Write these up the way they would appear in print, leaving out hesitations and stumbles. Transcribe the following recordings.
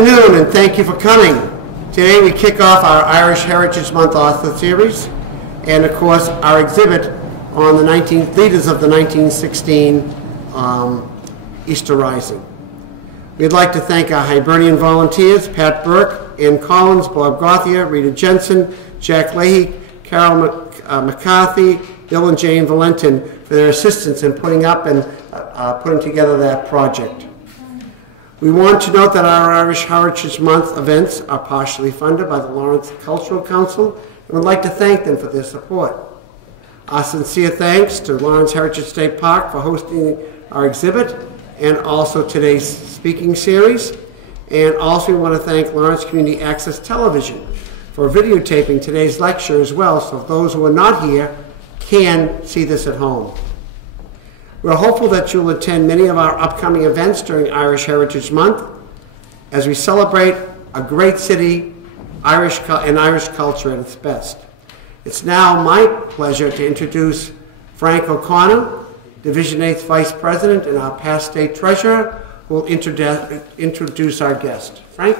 afternoon, and thank you for coming. Today we kick off our Irish Heritage Month author series, and of course our exhibit on the leaders of the 1916 Easter Rising. We'd like to thank our Hibernian volunteers, Pat Burke, Ann Collins, Bob Gauthier, Rita Jensen, Jack Leahy, Carol McCarthy, Bill and Jane Valentin for their assistance in putting up and putting together that project. We want to note that our Irish Heritage Month events are partially funded by the Lawrence Cultural Council, and would like to thank them for their support. Our sincere thanks to Lawrence Heritage State Park for hosting our exhibit and also today's speaking series. And also we want to thank Lawrence Community Access Television for videotaping today's lecture as well, so those who are not here can see this at home. We're hopeful that you'll attend many of our upcoming events during Irish Heritage Month as we celebrate a great city and Irish culture at its best. It's now my pleasure to introduce Frank O'Connor, Division 8th Vice President and our past State Treasurer, who will introduce our guest. Frank?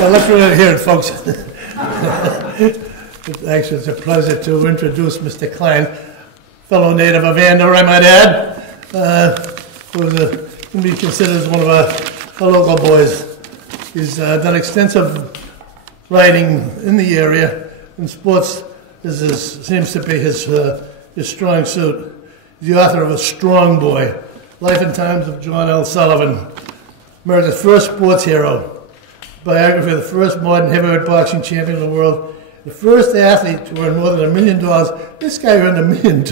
Well, let's really hear it, folks. Actually, it's a pleasure to introduce Mr. Klein, fellow native of Andover, I might add, who can be considered as one of our local boys. He's done extensive writing in the area, and sports seems to be his strong suit. He's the author of A Strong Boy, Life and Times of John L. Sullivan, America's first sports hero, biography of the first modern heavyweight boxing champion in the world, the first athlete to earn more than $1 million. This guy earned $1 million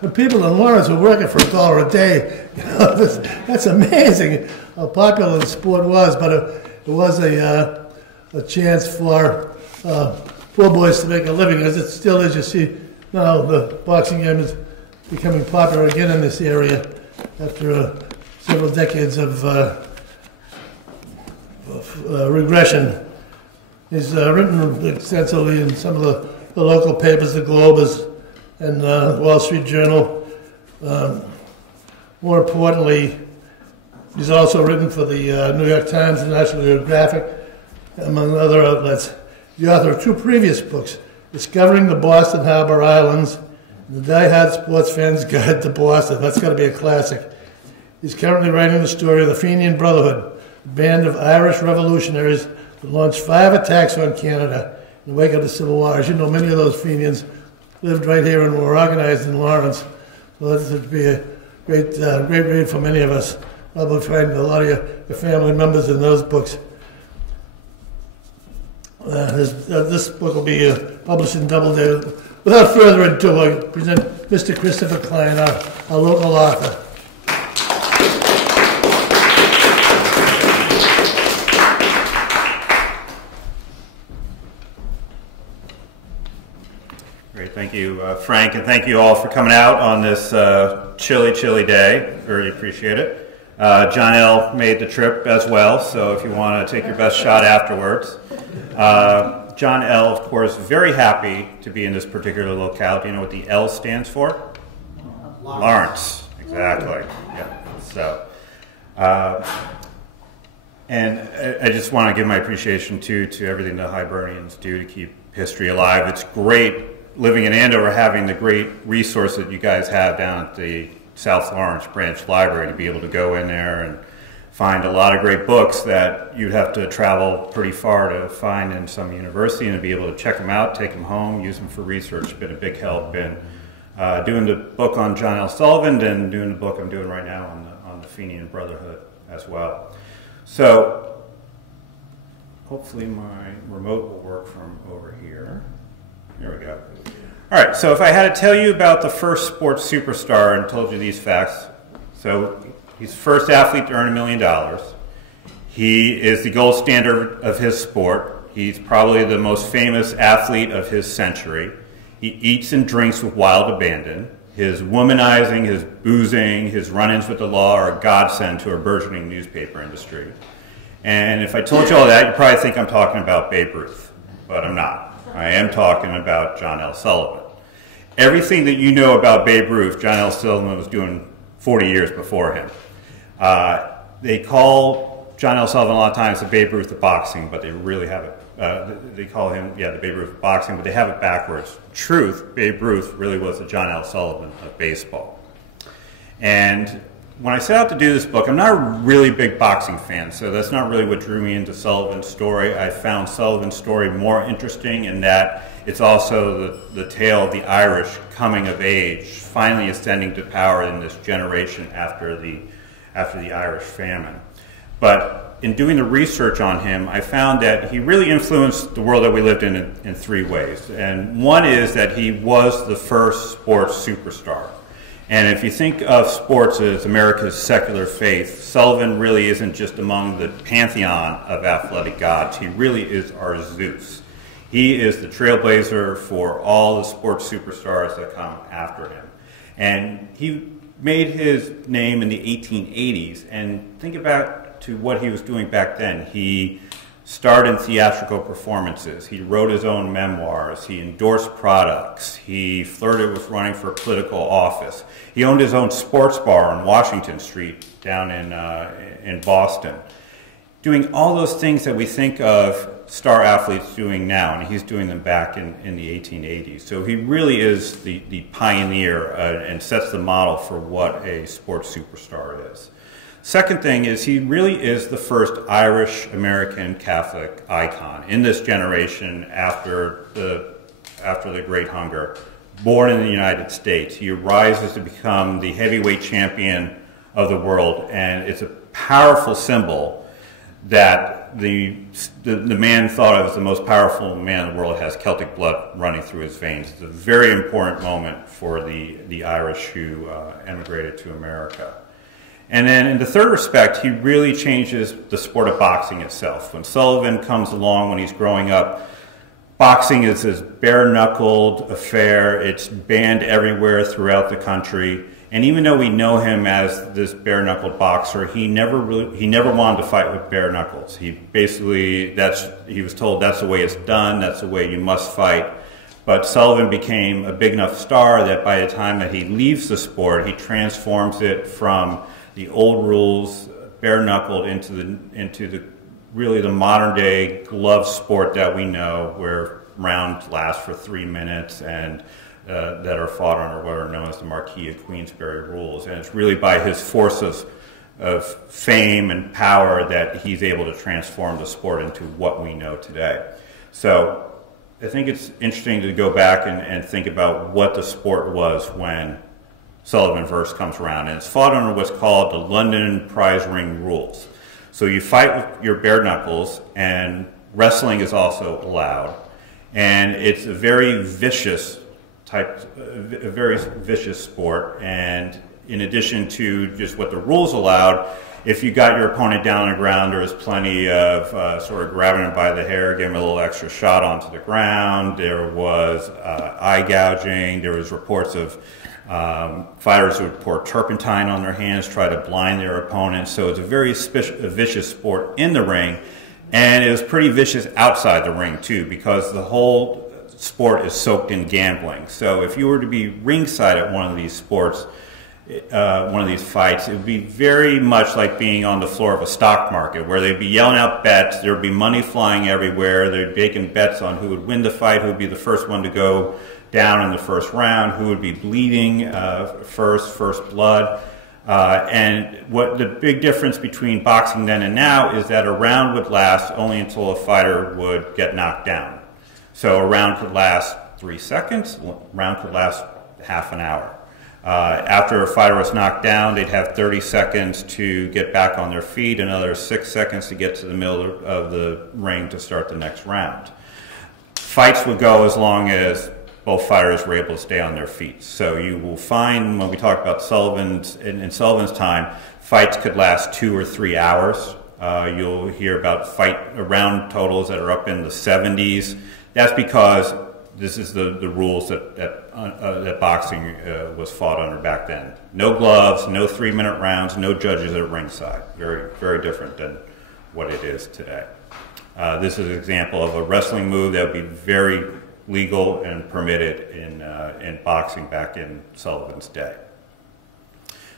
when people in Lawrence were working for $1 a day. You know, that's amazing how popular the sport was, but it was a chance for poor boys to make a living, as it still is. You see now the boxing game is becoming popular again in this area after several decades of regression. He's written extensively in some of the local papers, the Globe and Wall Street Journal. More importantly, he's also written for the New York Times and National Geographic, among other outlets. The author of 2 previous books, Discovering the Boston Harbor Islands and The Die-Hard Sports Fan's Guide to Boston. That's got to be a classic. He's currently writing the story of the Fenian Brotherhood, a band of Irish revolutionaries that launched 5 attacks on Canada in the wake of the Civil War. As you know, many of those Fenians lived right here and were organized in Lawrence. So this would be a great read for many of us. Probably find a lot of your family members in those books. This book will be published in Doubleday. Without further ado, I present Mr. Christopher Klein, our local author. Great, thank you, Frank, and thank you all for coming out on this chilly day. Really appreciate it. John L. made the trip as well, so if you want to take your best shot afterwards. John L., of course, very happy to be in this particular locale. Do you know what the L stands for? Lawrence. Exactly. Yeah. So, and I just want to give my appreciation to everything the Hibernians do to keep history alive. It's great living in Andover, having the great resource that you guys have down at the South Lawrence Branch Library, to be able to go in there and find a lot of great books that you'd have to travel pretty far to find in some university, and to be able to check them out, take them home, use them for research. It's been a big help in doing the book on John L. Sullivan and doing the book I'm doing right now on the Fenian Brotherhood as well. So hopefully my remote will work from over here. There we go. All right, so if I had to tell you about the first sports superstar and told you these facts, so he's the first athlete to earn $1 million. He is the gold standard of his sport. He's probably the most famous athlete of his century. He eats and drinks with wild abandon. His womanizing, his boozing, his run-ins with the law are a godsend to a burgeoning newspaper industry. And if I told you all that, you'd probably think I'm talking about Babe Ruth, but I'm not. I am talking about John L. Sullivan. Everything that you know about Babe Ruth, John L. Sullivan was doing 40 years before him. They call John L. Sullivan a lot of times the Babe Ruth of boxing, but they really have it. They call him, the Babe Ruth of boxing, but they have it backwards. Truth, Babe Ruth really was the John L. Sullivan of baseball. And when I set out to do this book, I'm not a really big boxing fan, so that's not really what drew me into Sullivan's story. I found Sullivan's story more interesting in that it's also the tale of the Irish coming of age, finally ascending to power in this generation after the Irish famine. But in doing the research on him, I found that he really influenced the world that we lived in three ways. And one is that he was the first sports superstar. And if you think of sports as America's secular faith, Sullivan really isn't just among the pantheon of athletic gods. He really is our Zeus. He is the trailblazer for all the sports superstars that come after him. And he made his name in the 1880s. And think about to what he was doing back then. He starred in theatrical performances. He wrote his own memoirs. He endorsed products. He flirted with running for political office. He owned his own sports bar on Washington Street down in Boston. Doing all those things that we think of star athletes doing now, and he's doing them back in the 1880s. So he really is the pioneer and sets the model for what a sports superstar is. Second thing is he really is the first Irish-American Catholic icon in this generation after the Great Hunger. Born in the United States, he rises to become the heavyweight champion of the world, and it's a powerful symbol that the man thought of as the most powerful man in the world has Celtic blood running through his veins. It's a very important moment for the Irish who emigrated to America. And then in the third respect, he really changes the sport of boxing itself. When Sullivan comes along when he's growing up, boxing is this bare-knuckled affair. It's banned everywhere throughout the country. And even though we know him as this bare-knuckled boxer, he never wanted to fight with bare knuckles. He basically, he was told that's the way it's done, that's the way you must fight. But Sullivan became a big enough star that by the time that he leaves the sport, he transforms it from the old rules, bare-knuckled, into really the modern-day glove sport that we know, where rounds last for 3 minutes and that are fought under what are known as the Marquis of Queensberry rules. And it's really by his force of fame and power that he's able to transform the sport into what we know today. So I think it's interesting to go back and think about what the sport was when Sullivan first comes around. And it's fought under what's called the London prize ring rules. So you fight with your bare knuckles, and wrestling is also allowed. And it's a very vicious sport. And in addition to just what the rules allowed, if you got your opponent down on the ground, there was plenty of sort of grabbing him by the hair, giving him a little extra shot onto the ground. There was eye gouging. There was reports of fighters who would pour turpentine on their hands, try to blind their opponents. So it's a very vicious sport in the ring, and it was pretty vicious outside the ring too, because the whole sport is soaked in gambling. So if you were to be ringside at one of these sports, one of these fights, it would be very much like being on the floor of a stock market, where they'd be yelling out bets, there would be money flying everywhere, they'd be making bets on who would win the fight, who would be the first one to go down in the first round, who would be bleeding first blood. And what the big difference between boxing then and now is that a round would last only until a fighter would get knocked down. So a round could last 3 seconds, a round could last half an hour. After a fighter was knocked down, they'd have 30 seconds to get back on their feet, another 6 seconds to get to the middle of the ring to start the next round. Fights would go as long as both fighters were able to stay on their feet. So you will find, when we talk about in Sullivan's time, fights could last 2 or 3 hours. You'll hear about round totals that are up in the 70s. That's because this is the rules that boxing was fought under back then. No gloves, no 3-minute rounds, no judges at ringside. Very, very different than what it is today. This is an example of a wrestling move that would be very legal and permitted in boxing back in Sullivan's day.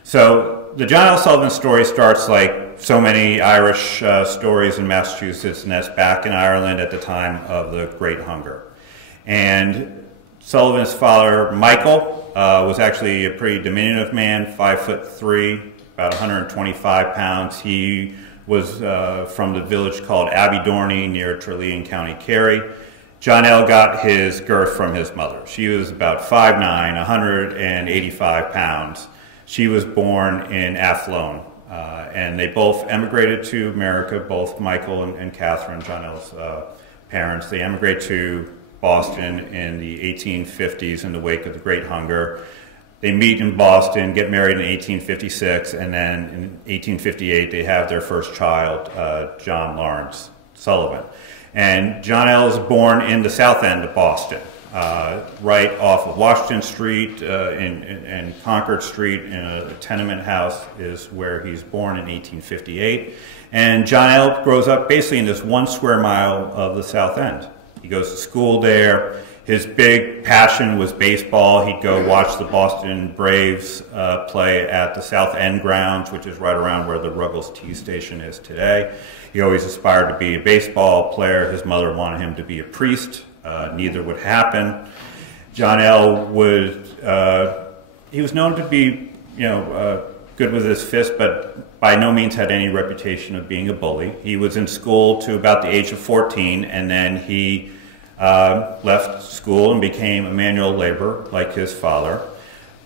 So the John L. Sullivan story starts like so many Irish stories in Massachusetts, and that's back in Ireland at the time of the Great Hunger. And Sullivan's father, Michael, was actually a pretty diminutive man, 5'3", about 125 pounds. He was from the village called Abbeydorney near Tralee in County Kerry. John L. got his girth from his mother. She was about 5'9", 185 pounds. She was born in Athlone, and they both emigrated to America, both Michael and Catherine, John L.'s parents. They emigrated to Boston in the 1850s in the wake of the Great Hunger. They meet in Boston, get married in 1856, and then in 1858 they have their first child, John Lawrence Sullivan. And John L. is born in the south end of Boston, right off of Washington Street and Concord Street in a tenement house is where he's born in 1858. And John L. grows up basically in this 1 square mile of the south end. He goes to school there. His big passion was baseball. He'd go watch the Boston Braves play at the South End grounds, which is right around where the Ruggles Tea Station is today. He always aspired to be a baseball player. His mother wanted him to be a priest. Neither would happen. John L. he was known to be, good with his fist, but by no means had any reputation of being a bully. He was in school to about the age of 14, and then he left school and became a manual laborer like his father.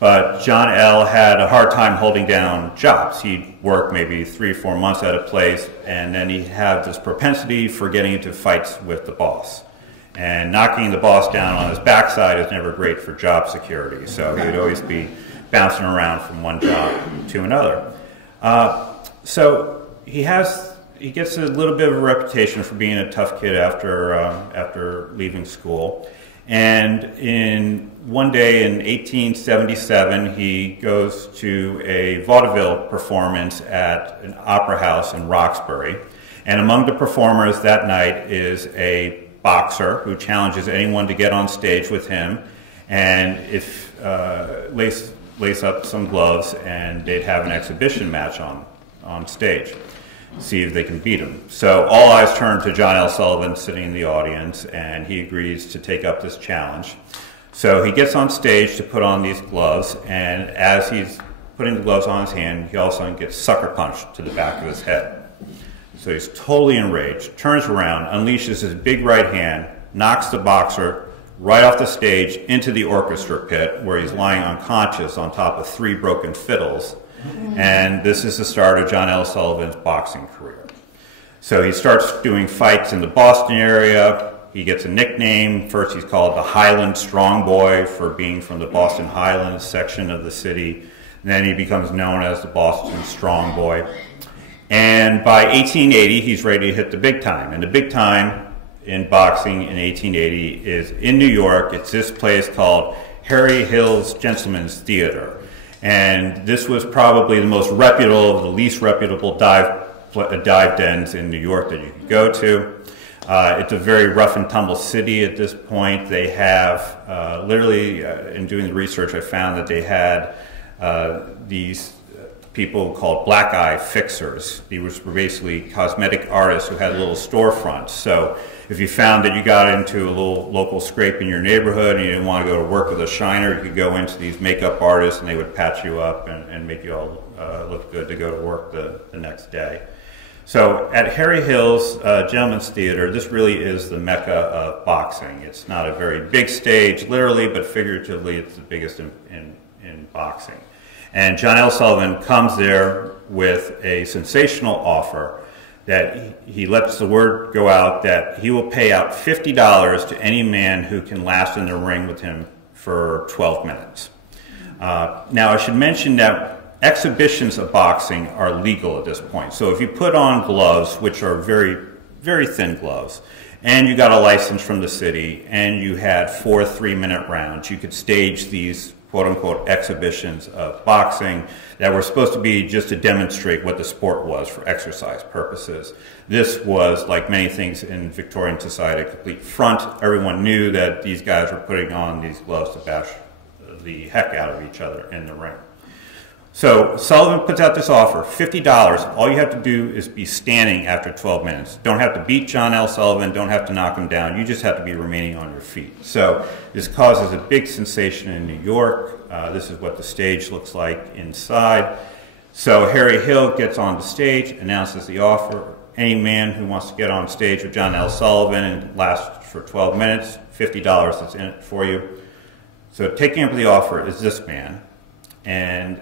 But John L. had a hard time holding down jobs. He'd work maybe 3 or 4 months at a place, and then he'd have this propensity for getting into fights with the boss. And knocking the boss down on his backside is never great for job security, so he would always be bouncing around from one job to another. So he gets a little bit of a reputation for being a tough kid after leaving school. And one day in 1877, he goes to a vaudeville performance at an opera house in Roxbury. And among the performers that night is a boxer who challenges anyone to get on stage with him, and if lace up some gloves, and they'd have an exhibition match on stage. See if they can beat him. So all eyes turn to John L. Sullivan sitting in the audience, and he agrees to take up this challenge. So he gets on stage to put on these gloves, and as he's putting the gloves on his hand, he all of a sudden gets sucker punched to the back of his head. So he's totally enraged, turns around, unleashes his big right hand, knocks the boxer right off the stage into the orchestra pit, where he's lying unconscious on top of 3 broken fiddles. And this is the start of John L. Sullivan's boxing career. So he starts doing fights in the Boston area. He gets a nickname. First he's called the Highland Strong Boy for being from the Boston Highlands section of the city. And then he becomes known as the Boston Strong Boy. And by 1880 he's ready to hit the big time. And the big time in boxing in 1880 is in New York. It's this place called Harry Hill's Gentleman's Theater. And this was probably the most reputable of the least reputable dive dens in New York that you could go to. It's a very rough and tumble city at this point. They have, literally, in doing the research, I found that they had these people called black eye fixers. These were basically cosmetic artists who had little storefronts. So if you found that you got into a little local scrape in your neighborhood and you didn't want to go to work with a shiner, you could go into these makeup artists and they would patch you up and make you all look good to go to work the next day. So at Harry Hill's Gentleman's Theater, this really is the mecca of boxing. It's not a very big stage, literally, but figuratively it's the biggest in boxing. And John L. Sullivan comes there with a sensational offer that he lets the word go out that he will pay out $50 to any man who can last in the ring with him for 12 minutes. Now I should mention that exhibitions of boxing are legal at this point. So if you put on gloves, which are very, very thin gloves, and you got a license from the city, and you had 4 3-minute rounds, you could stage these quote-unquote exhibitions of boxing that were supposed to be just to demonstrate what the sport was for exercise purposes. This was, like many things in Victorian society, a complete front. Everyone knew that these guys were putting on these gloves to bash the heck out of each other in the ring. So Sullivan puts out this offer, $50. All you have to do is be standing after 12 minutes. Don't have to beat John L. Sullivan, don't have to knock him down. You just have to be remaining on your feet. So this causes a big sensation in New York. This is what the stage looks like inside. So Harry Hill gets on the stage, announces the offer. Any man who wants to get on stage with John L. Sullivan and last for 12 minutes, $50 is in it for you. So taking up the offer is this man. And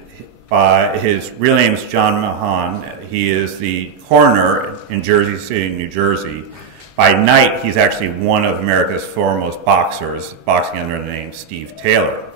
his real name is John Mahan. He is the coroner in Jersey City, New Jersey. By night, he's actually one of America's foremost boxers, boxing under the name Steve Taylor.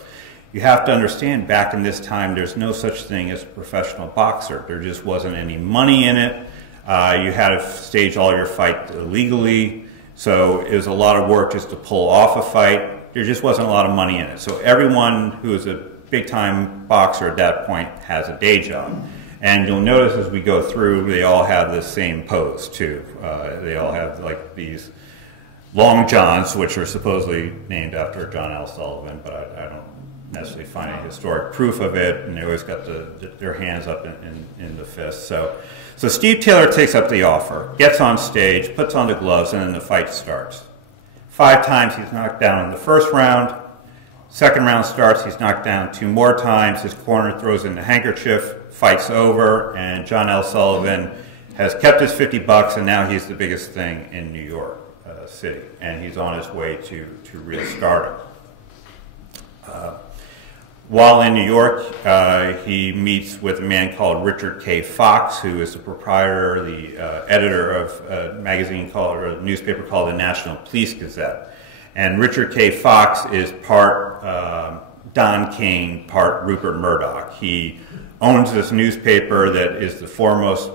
You have to understand, back in this time, there's no such thing as a professional boxer. There just wasn't any money in it. You had to stage all your fights illegally, so it was a lot of work just to pull off a fight. There just wasn't a lot of money in it. So everyone who is a big-time boxer at that point has a day job. And you'll notice as we go through, they all have the same pose, too. They all have, like, these long johns, which are supposedly named after John L. Sullivan, but I don't necessarily find any historic proof of it, and they always got their hands up in the fist. So Steve Taylor takes up the offer, gets on stage, puts on the gloves, and then the fight starts. 5 times he's knocked down in the first round. Second round starts, he's knocked down 2 more times. His corner throws in the handkerchief, fight's over, and John L. Sullivan has kept his $50, and now he's the biggest thing in New York City, and he's on his way to real stardom. While in New York, he meets with a man called Richard K. Fox, who is the proprietor, the editor of a magazine or a newspaper called the National Police Gazette. And Richard K. Fox is part Don King, part Rupert Murdoch. He owns this newspaper that is the foremost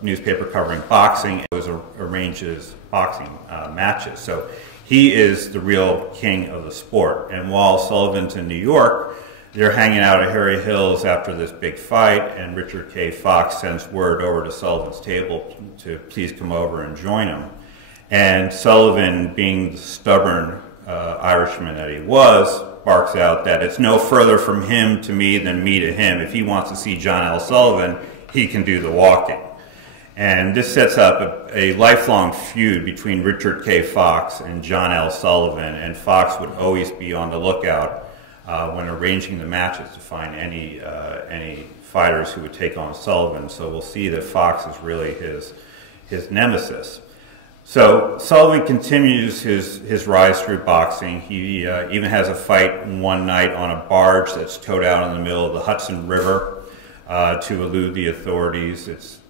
newspaper covering boxing. It arranges boxing matches. So he is the real king of the sport. And while Sullivan's in New York, they're hanging out at Harry Hill's after this big fight, and Richard K. Fox sends word over to Sullivan's table to please come over and join him. And Sullivan, being the stubborn Irishman that he was, barks out that it's no further from him to me than me to him. If he wants to see John L. Sullivan, he can do the walking. And this sets up a lifelong feud between Richard K. Fox and John L. Sullivan, and Fox would always be on the lookout when arranging the matches to find any fighters who would take on Sullivan. So we'll see that Fox is really his nemesis. So Sullivan continues his rise through boxing. He even has a fight one night on a barge that's towed out in the middle of the Hudson River to elude the authorities. It's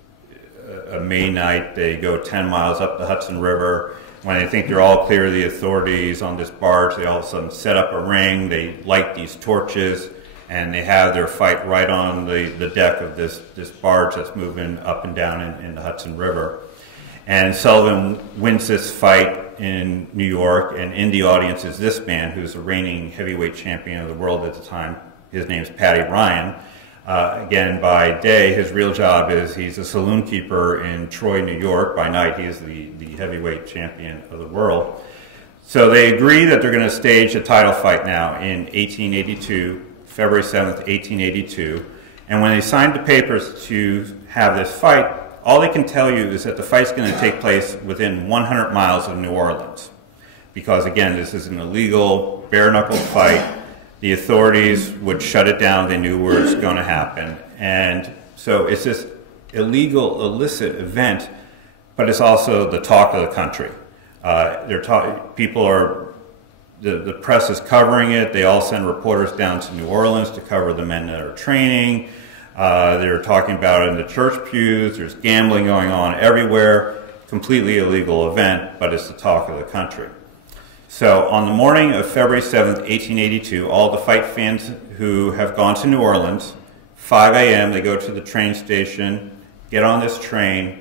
a May night. They go 10 miles up the Hudson River. When they think they're all clear of the authorities on this barge, they all of a sudden set up a ring. They light these torches, and they have their fight right on the deck of this barge that's moving up and down in the Hudson River. And Sullivan wins this fight in New York, and in the audience is this man who's the reigning heavyweight champion of the world at the time. His name's Paddy Ryan. Again, by day, his real job is he's a saloon keeper in Troy, New York. By night, he is the heavyweight champion of the world. So they agree that they're going to stage a title fight now in 1882, February 7th, 1882. And when they signed the papers to have this fight, all they can tell you is that the fight's going to take place within 100 miles of New Orleans. Because again, this is an illegal, bare-knuckled fight. The authorities would shut it down. They knew where it's going to happen. And so it's this illegal, illicit event, but it's also the talk of the country. The press is covering it. They all send reporters down to New Orleans to cover the men that are training. They're talking about it in the church pews. There's gambling going on everywhere. Completely illegal event, but it's the talk of the country. So on the morning of February 7th, 1882, all the fight fans who have gone to New Orleans, 5 a.m., they go to the train station, get on this train,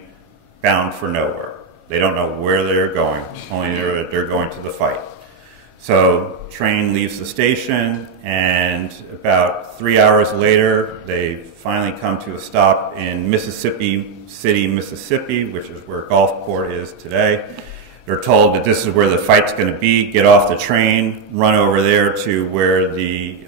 bound for nowhere. They don't know where they're going, only they're going to the fight. So train leaves the station, and about 3 hours later, they finally come to a stop in Mississippi City, Mississippi, which is where Gulfport is today. They're told that this is where the fight's going to be. Get off the train, run over there to where the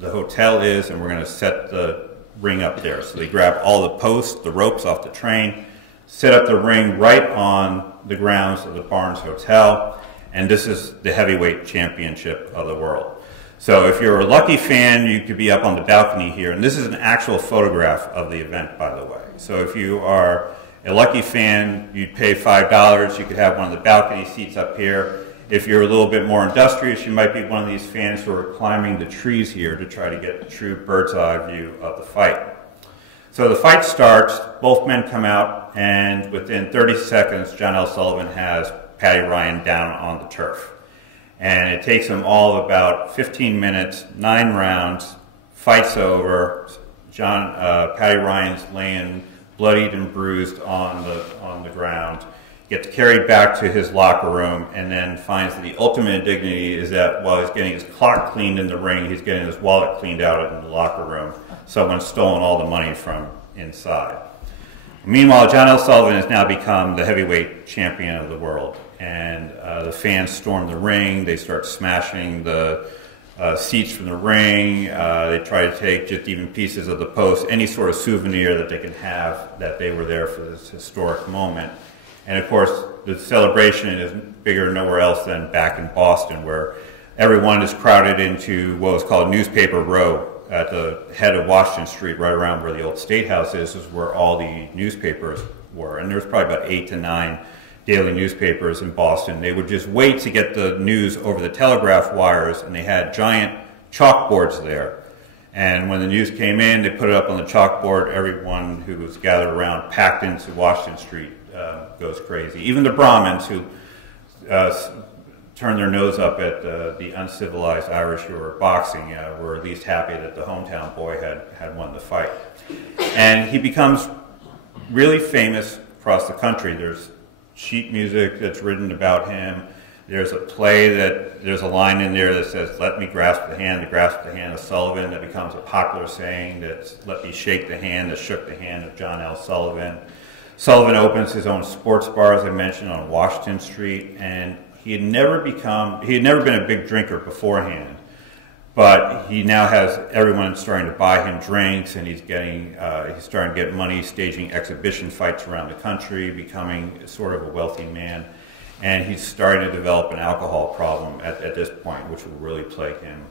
hotel is, and we're going to set the ring up there. So they grab all the posts, the ropes off the train, set up the ring right on the grounds of the Barnes Hotel. And this is the heavyweight championship of the world. So if you're a lucky fan, you could be up on the balcony here. And this is an actual photograph of the event, by the way. So if you are a lucky fan, you'd pay $5. You could have one of the balcony seats up here. If you're a little bit more industrious, you might be one of these fans who are climbing the trees here to try to get a true bird's eye view of the fight. So the fight starts, both men come out, and within 30 seconds, John L. Sullivan has Paddy Ryan down on the turf. And it takes them all about 15 minutes, 9 rounds, fight's over. Paddy Ryan's laying bloodied and bruised on the ground, gets carried back to his locker room, and then finds that the ultimate indignity is that while he's getting his clock cleaned in the ring, he's getting his wallet cleaned out in the locker room. Someone's stolen all the money from inside. Meanwhile, John L. Sullivan has now become the heavyweight champion of the world. And the fans storm the ring. They start smashing the seats from the ring. They try to take just even pieces of the post, any sort of souvenir that they can have that they were there for this historic moment. And of course, the celebration is bigger nowhere else than back in Boston, where everyone is crowded into what was called Newspaper Row at the head of Washington Street, right around where the old State House is where all the newspapers were. And there was probably about 8 to 9 daily newspapers in Boston. They would just wait to get the news over the telegraph wires, and they had giant chalkboards there. And when the news came in, they put it up on the chalkboard. Everyone who was gathered around packed into Washington Street goes crazy. Even the Brahmins who turned their nose up at the uncivilized Irish who were boxing were at least happy that the hometown boy had won the fight. And he becomes really famous across the country. There's sheet music that's written about him. There's a play there's a line in there that says, "Let me grasp the hand of Sullivan," that becomes a popular saying. That's, "Let me shake the hand that shook the hand of John L. Sullivan." Sullivan opens his own sports bar, as I mentioned, on Washington Street, and he had never been a big drinker beforehand, but he now has everyone starting to buy him drinks, and he's starting to get money staging exhibition fights around the country, becoming sort of a wealthy man, and he's starting to develop an alcohol problem at this point, which will really plague him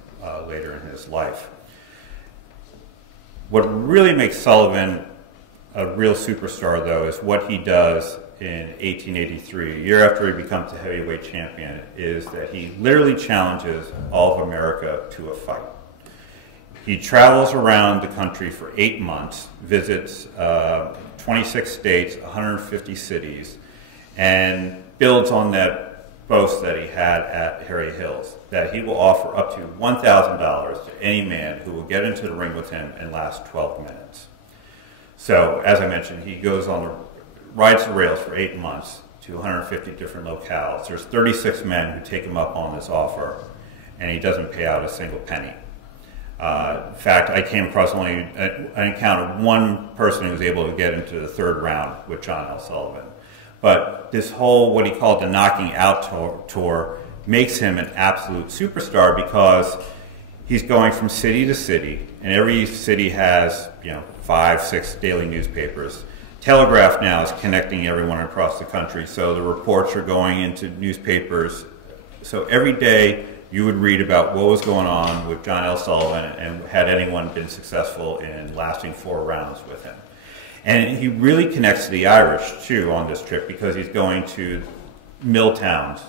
later in his life. What really makes Sullivan a real superstar, though, is what he does in 1883, a year after he becomes the heavyweight champion, is that he literally challenges all of America to a fight. He travels around the country for 8 months, visits 26 states, 150 cities, and builds on that boast that he had at Harry Hill's, that he will offer up to $1,000 to any man who will get into the ring with him and last 12 minutes. So, as I mentioned, he rides the rails for 8 months to 150 different locales. There's 36 men who take him up on this offer, and he doesn't pay out a single penny. In fact, I came across I encountered one person who was able to get into the 3rd round with John L. Sullivan. But this whole, what he called the knocking out tour, makes him an absolute superstar because he's going from city to city, and every city has, 5, 6 daily newspapers. Telegraph now is connecting everyone across the country, so the reports are going into newspapers. So every day you would read about what was going on with John L. Sullivan and had anyone been successful in lasting 4 rounds with him. And he really connects to the Irish, too, on this trip because he's going to mill towns,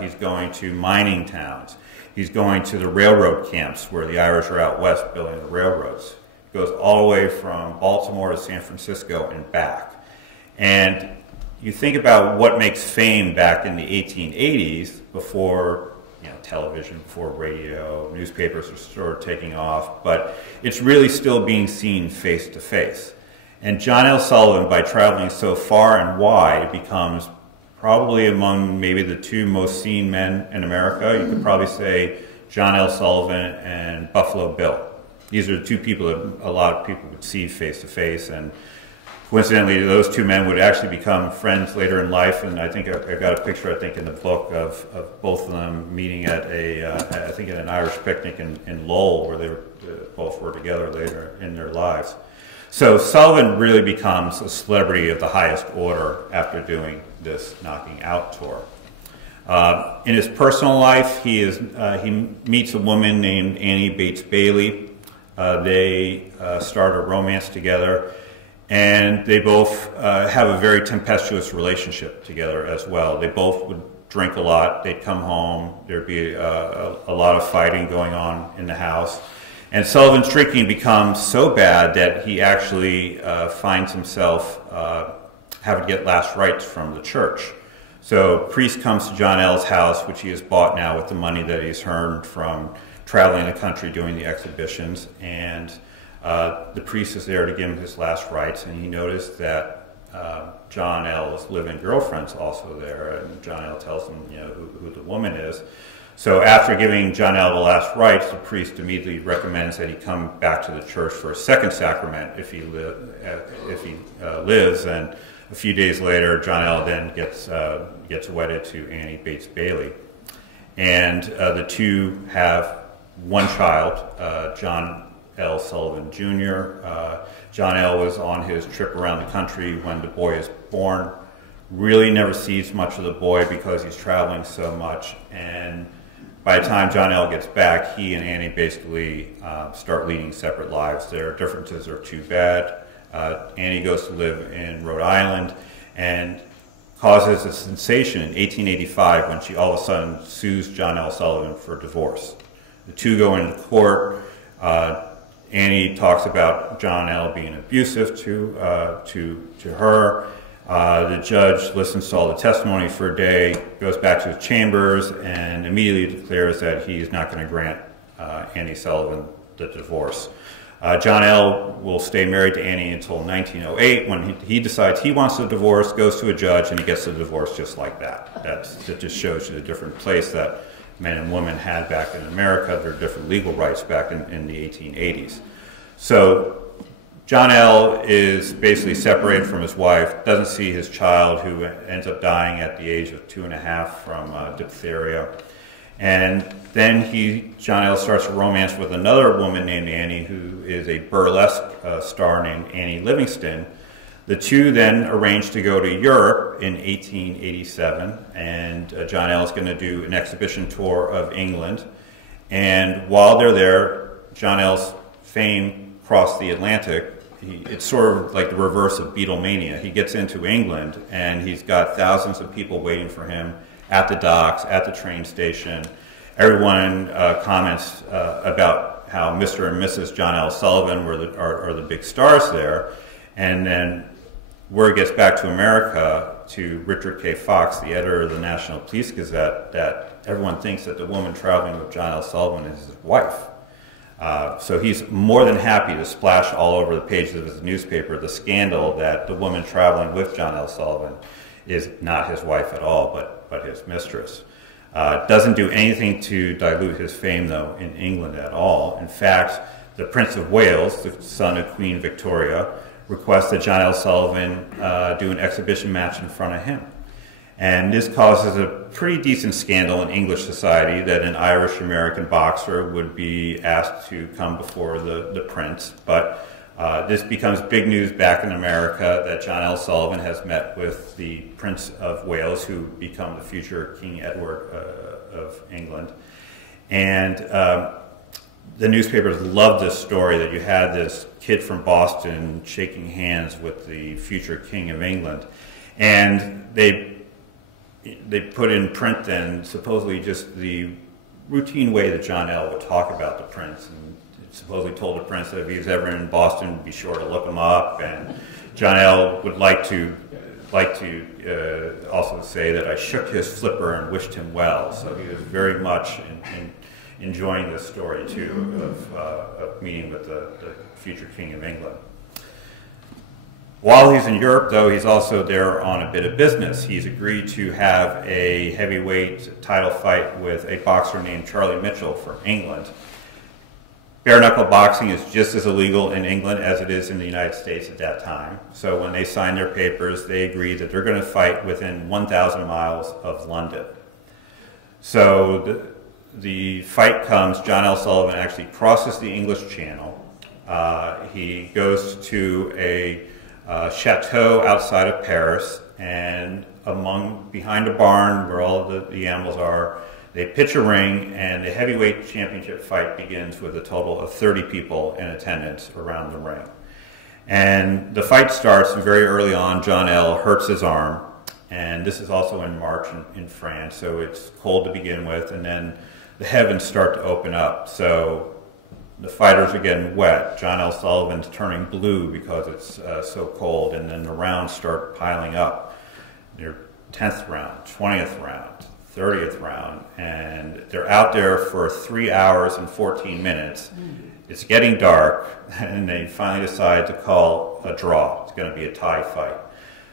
he's going to mining towns, he's going to the railroad camps where the Irish are out west building the railroads. He goes all the way from Baltimore to San Francisco and back. And you think about what makes fame back in the 1880s, before television, before radio, newspapers are sort of taking off, but it's really still being seen face to face. And John L. Sullivan, by traveling so far and wide, becomes probably among maybe the two most seen men in America. You could probably say John L. Sullivan and Buffalo Bill. These are the two people that a lot of people would see face to face, and coincidentally, those two men would actually become friends later in life. And I think I've got a picture, I think, in the book of both of them meeting at I think at an Irish picnic in Lowell, where they both were together later in their lives. So Sullivan really becomes a celebrity of the highest order after doing this Knocking Out tour. In his personal life, he meets a woman named Annie Bates Bailey. They start a romance together, and they both have a very tempestuous relationship together as well. They both would drink a lot. They'd come home. There'd be a lot of fighting going on in the house. And Sullivan's drinking becomes so bad that he actually finds himself having to get last rites from the church. So a priest comes to John L's house, which he has bought now with the money that he's earned from traveling the country doing the exhibitions, and the priest is there to give him his last rites, and he noticed that John L's live-in girlfriend's also there, and John L tells him, you know, who the woman is. So after giving John L the last rites, the priest immediately recommends that he come back to the church for a second sacrament if he lives. And a few days later, John L then gets wedded to Annie Bates Bailey, and the two have one child, John L Sullivan Jr. John L was on his trip around the country when the boy is born. Really never sees much of the boy because he's traveling so much, and by the time John L gets back, he and Annie basically start leading separate lives. Their differences are too bad. Annie goes to live in Rhode Island and causes a sensation in 1885 when she all of a sudden sues John L Sullivan for divorce. The two go into court. Annie talks about John L being abusive to her. The judge listens to all the testimony for a day, goes back to his chambers, and immediately declares that he's not going to grant Annie Sullivan the divorce. John L will stay married to Annie until 1908, when he decides he wants a divorce, goes to a judge, and he gets the divorce just like that. That just shows you the different place that men and women had back in America, their different legal rights back in the 1880s. So John L is basically separated from his wife, doesn't see his child, who ends up dying at the age of 2.5 from diphtheria. And then John L starts a romance with another woman named Annie, who is a burlesque star named Annie Livingston. The two then arrange to go to Europe in 1887, and John L is going to do an exhibition tour of England. And while they're there, John L's fame crossed the Atlantic. It's sort of like the reverse of Beatlemania. He gets into England, and he's got thousands of people waiting for him at the docks, at the train station. Everyone comments about how Mr. and Mrs. John L Sullivan are the big stars there. And then word gets back to America to Richard K. Fox, the editor of the National Police Gazette, that everyone thinks that the woman traveling with John L Sullivan is his wife. So he's more than happy to splash all over the pages of his newspaper the scandal that the woman traveling with John L Sullivan is not his wife at all, but his mistress. Doesn't do anything to dilute his fame, though, in England at all. In fact, the Prince of Wales, the son of Queen Victoria, requests that John L Sullivan do an exhibition match in front of him. And this causes a pretty decent scandal in English society that an Irish-American boxer would be asked to come before the prince. But this becomes big news back in America that John L Sullivan has met with the Prince of Wales, who become the future King Edward of England. And the newspapers loved this story, that you had this kid from Boston shaking hands with the future King of England. And they put in print then supposedly just the routine way that John L would talk about the prince, and supposedly told the prince that if he was ever in Boston, be sure to look him up. And John L would like to also say that I shook his flipper and wished him well. So he was very much enjoying this story too of meeting with the future King of England. While he's in Europe, though, he's also there on a bit of business. He's agreed to have a heavyweight title fight with a boxer named Charlie Mitchell from England. Bare knuckle boxing is just as illegal in England as it is in the United States at that time. So when they signed their papers, they agreed that they're going to fight within 1,000 miles of London. So the fight comes, John L. Sullivan actually crosses the English Channel. He goes to a chateau outside of Paris, and behind a barn where all of the animals are, they pitch a ring, and the heavyweight championship fight begins with a total of 30 people in attendance around the ring. And the fight starts very early on. John L. hurts his arm, and this is also in March in France, so it's cold to begin with, and then the heavens start to open up. So the fighters are getting wet. John L. Sullivan's turning blue because it's so cold, and then the rounds start piling up. Their 10th round, 20th round, 30th round, and they're out there for 3 hours and 14 minutes. It's getting dark, and they finally decide to call a draw. It's going to be a tie fight.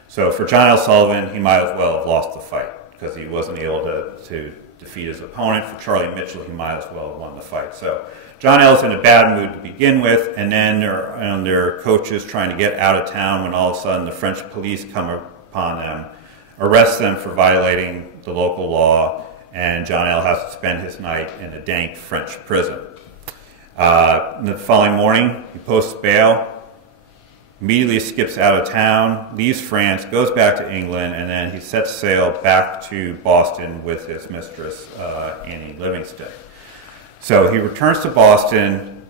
So for John L. Sullivan, he might as well have lost the fight because he wasn't able to defeat his opponent. For Charlie Mitchell, he might as well have won the fight. So John L's in a bad mood to begin with, and then their coaches trying to get out of town when all of a sudden the French police come upon them, arrest them for violating the local law, and John L. has to spend his night in a dank French prison. The following morning, he posts bail, immediately skips out of town, leaves France, goes back to England, and then he sets sail back to Boston with his mistress, Annie Livingston. So he returns to Boston,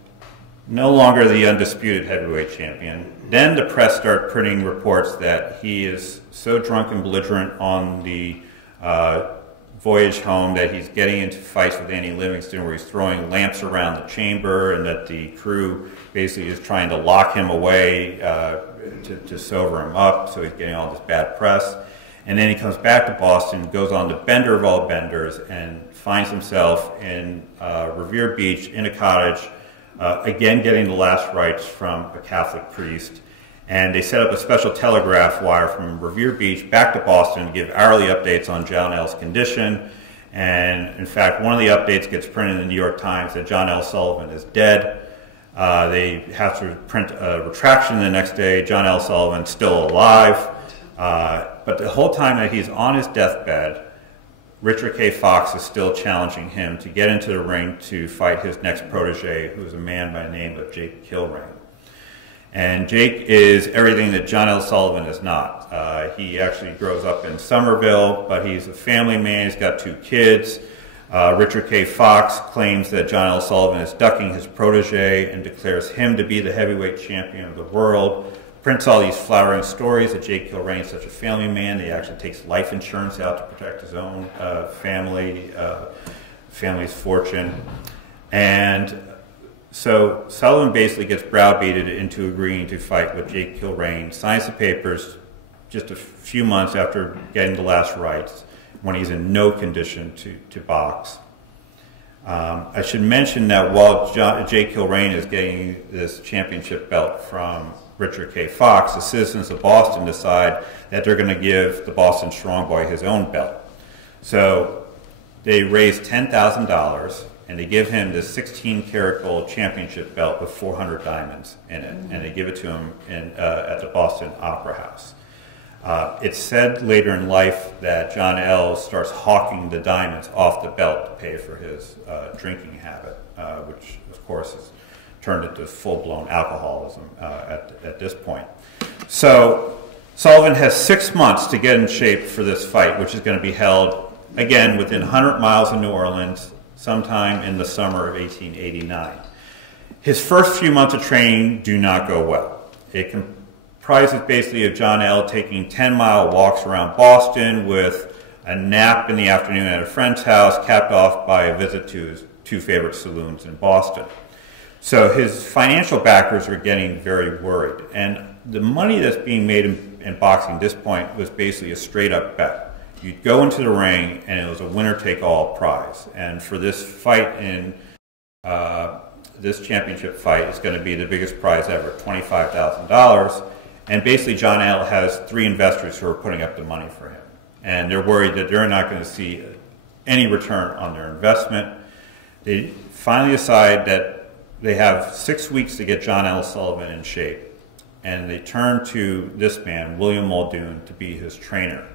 no longer the undisputed heavyweight champion. Then the press start printing reports that he is so drunk and belligerent on the voyage home that he's getting into fights with Annie Livingston where he's throwing lamps around the chamber, and that the crew basically is trying to lock him away to sober him up, so he's getting all this bad press. And then he comes back to Boston, goes on to bender of all benders, and finds himself in Revere Beach in a cottage, again getting the last rites from a Catholic priest. And they set up a special telegraph wire from Revere Beach back to Boston to give hourly updates on John L's condition. And in fact, one of the updates gets printed in the New York Times that John L. Sullivan is dead. They have to print a retraction the next day. John L. Sullivan's still alive. But the whole time that he's on his deathbed, Richard K. Fox is still challenging him to get into the ring to fight his next protege, who's a man by the name of Jake Kilrain. And Jake is everything that John L. Sullivan is not. He actually grows up in Somerville, but he's a family man. He's got 2 kids. Richard K. Fox claims that John L. Sullivan is ducking his protege and declares him to be the heavyweight champion of the world. Prints all these flowering stories that Jake Kilrain is such a family man. He actually takes life insurance out to protect his own family's fortune. And so Sullivan basically gets browbeated into agreeing to fight with Jake Kilrain, signs the papers just a few months after getting the last rites, when he's in no condition to box. I should mention that while Jake Kilrain is getting this championship belt from Richard K. Fox, the citizens of Boston decide that they're going to give the Boston Strong Boy his own belt. So they raise $10,000 and they give him this 16-karat gold championship belt with 400 diamonds in it, and they give it to him at the Boston Opera House. It's said later in life that John L. starts hawking the diamonds off the belt to pay for his drinking habit, which of course has turned into full-blown alcoholism at this point. So Sullivan has 6 months to get in shape for this fight, which is going to be held, again, within 100 miles of New Orleans, sometime in the summer of 1889. His first few months of training do not go well. It comprises basically of John L. taking 10-mile walks around Boston with a nap in the afternoon at a friend's house, capped off by a visit to his 2 favorite saloons in Boston. So his financial backers are getting very worried. And the money that's being made in boxing at this point was basically a straight-up bet. You'd go into the ring, and it was a winner-take-all prize. And for this fight this championship fight is going to be the biggest prize ever, $25,000. And basically John L has 3 investors who are putting up the money for him. And they're worried that they're not going to see any return on their investment. They finally decide that they have 6 weeks to get John L Sullivan in shape. And they turn to this man, William Muldoon, to be his trainer.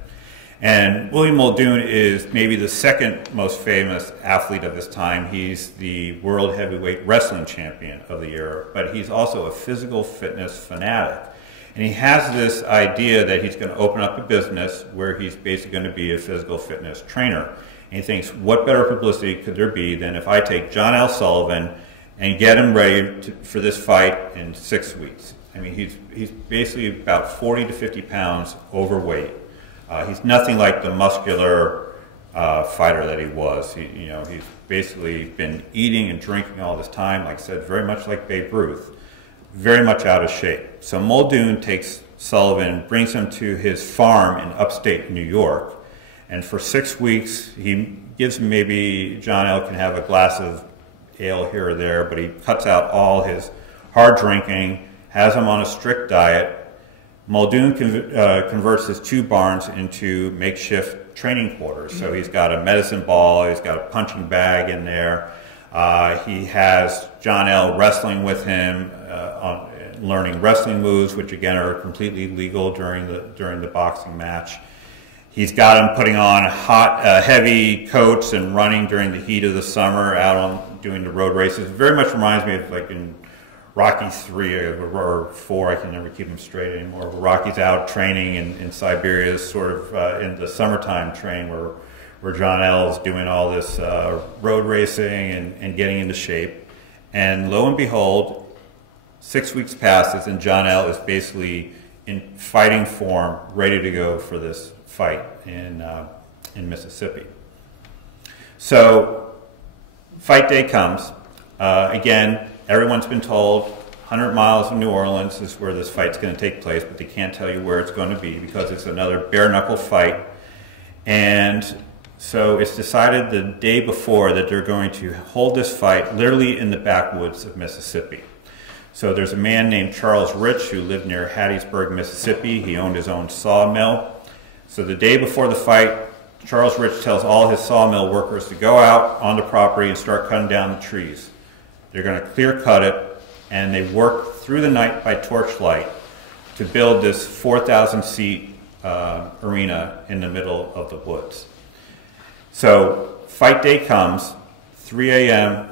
And William Muldoon is maybe the second most famous athlete of his time. He's the world heavyweight wrestling champion of the era, but he's also a physical fitness fanatic. And he has this idea that he's going to open up a business where he's basically going to be a physical fitness trainer. And he thinks, what better publicity could there be than if I take John L Sullivan and get him ready for this fight in 6 weeks. I mean, he's basically about 40 to 50 pounds overweight. He's nothing like the muscular fighter that he was. He's basically been eating and drinking all this time, like I said, very much like Babe Ruth, very much out of shape. So Muldoon takes Sullivan, brings him to his farm in upstate New York, and for 6 weeks, he gives him maybe John L can have a glass of ale here or there, but he cuts out all his hard drinking, has him on a strict diet. Muldoon converts his 2 barns into makeshift training quarters. So he's got a medicine ball, he's got a punching bag in there. He has John L wrestling with him, learning wrestling moves, which again are completely legal during the boxing match. He's got him putting on hot, heavy coats and running during the heat of the summer out on doing the road races. It very much reminds me of like in Rocky 3 or 4, I can never keep them straight anymore. Rocky's out training in Siberia, sort of in the summertime train where John L is doing all this road racing and getting into shape. And lo and behold, 6 weeks passes and John L is basically in fighting form, ready to go for this fight in Mississippi. So fight day comes. Again, everyone's been told 100 miles from New Orleans is where this fight's going to take place, but they can't tell you where it's going to be because it's another bare-knuckle fight. And so it's decided the day before that they're going to hold this fight literally in the backwoods of Mississippi. So there's a man named Charles Rich who lived near Hattiesburg, Mississippi. He owned his own sawmill. So the day before the fight, Charles Rich tells all his sawmill workers to go out on the property and start cutting down the trees. They're going to clear cut it, and they work through the night by torchlight to build this 4,000-seat arena in the middle of the woods. So fight day comes, 3 a.m.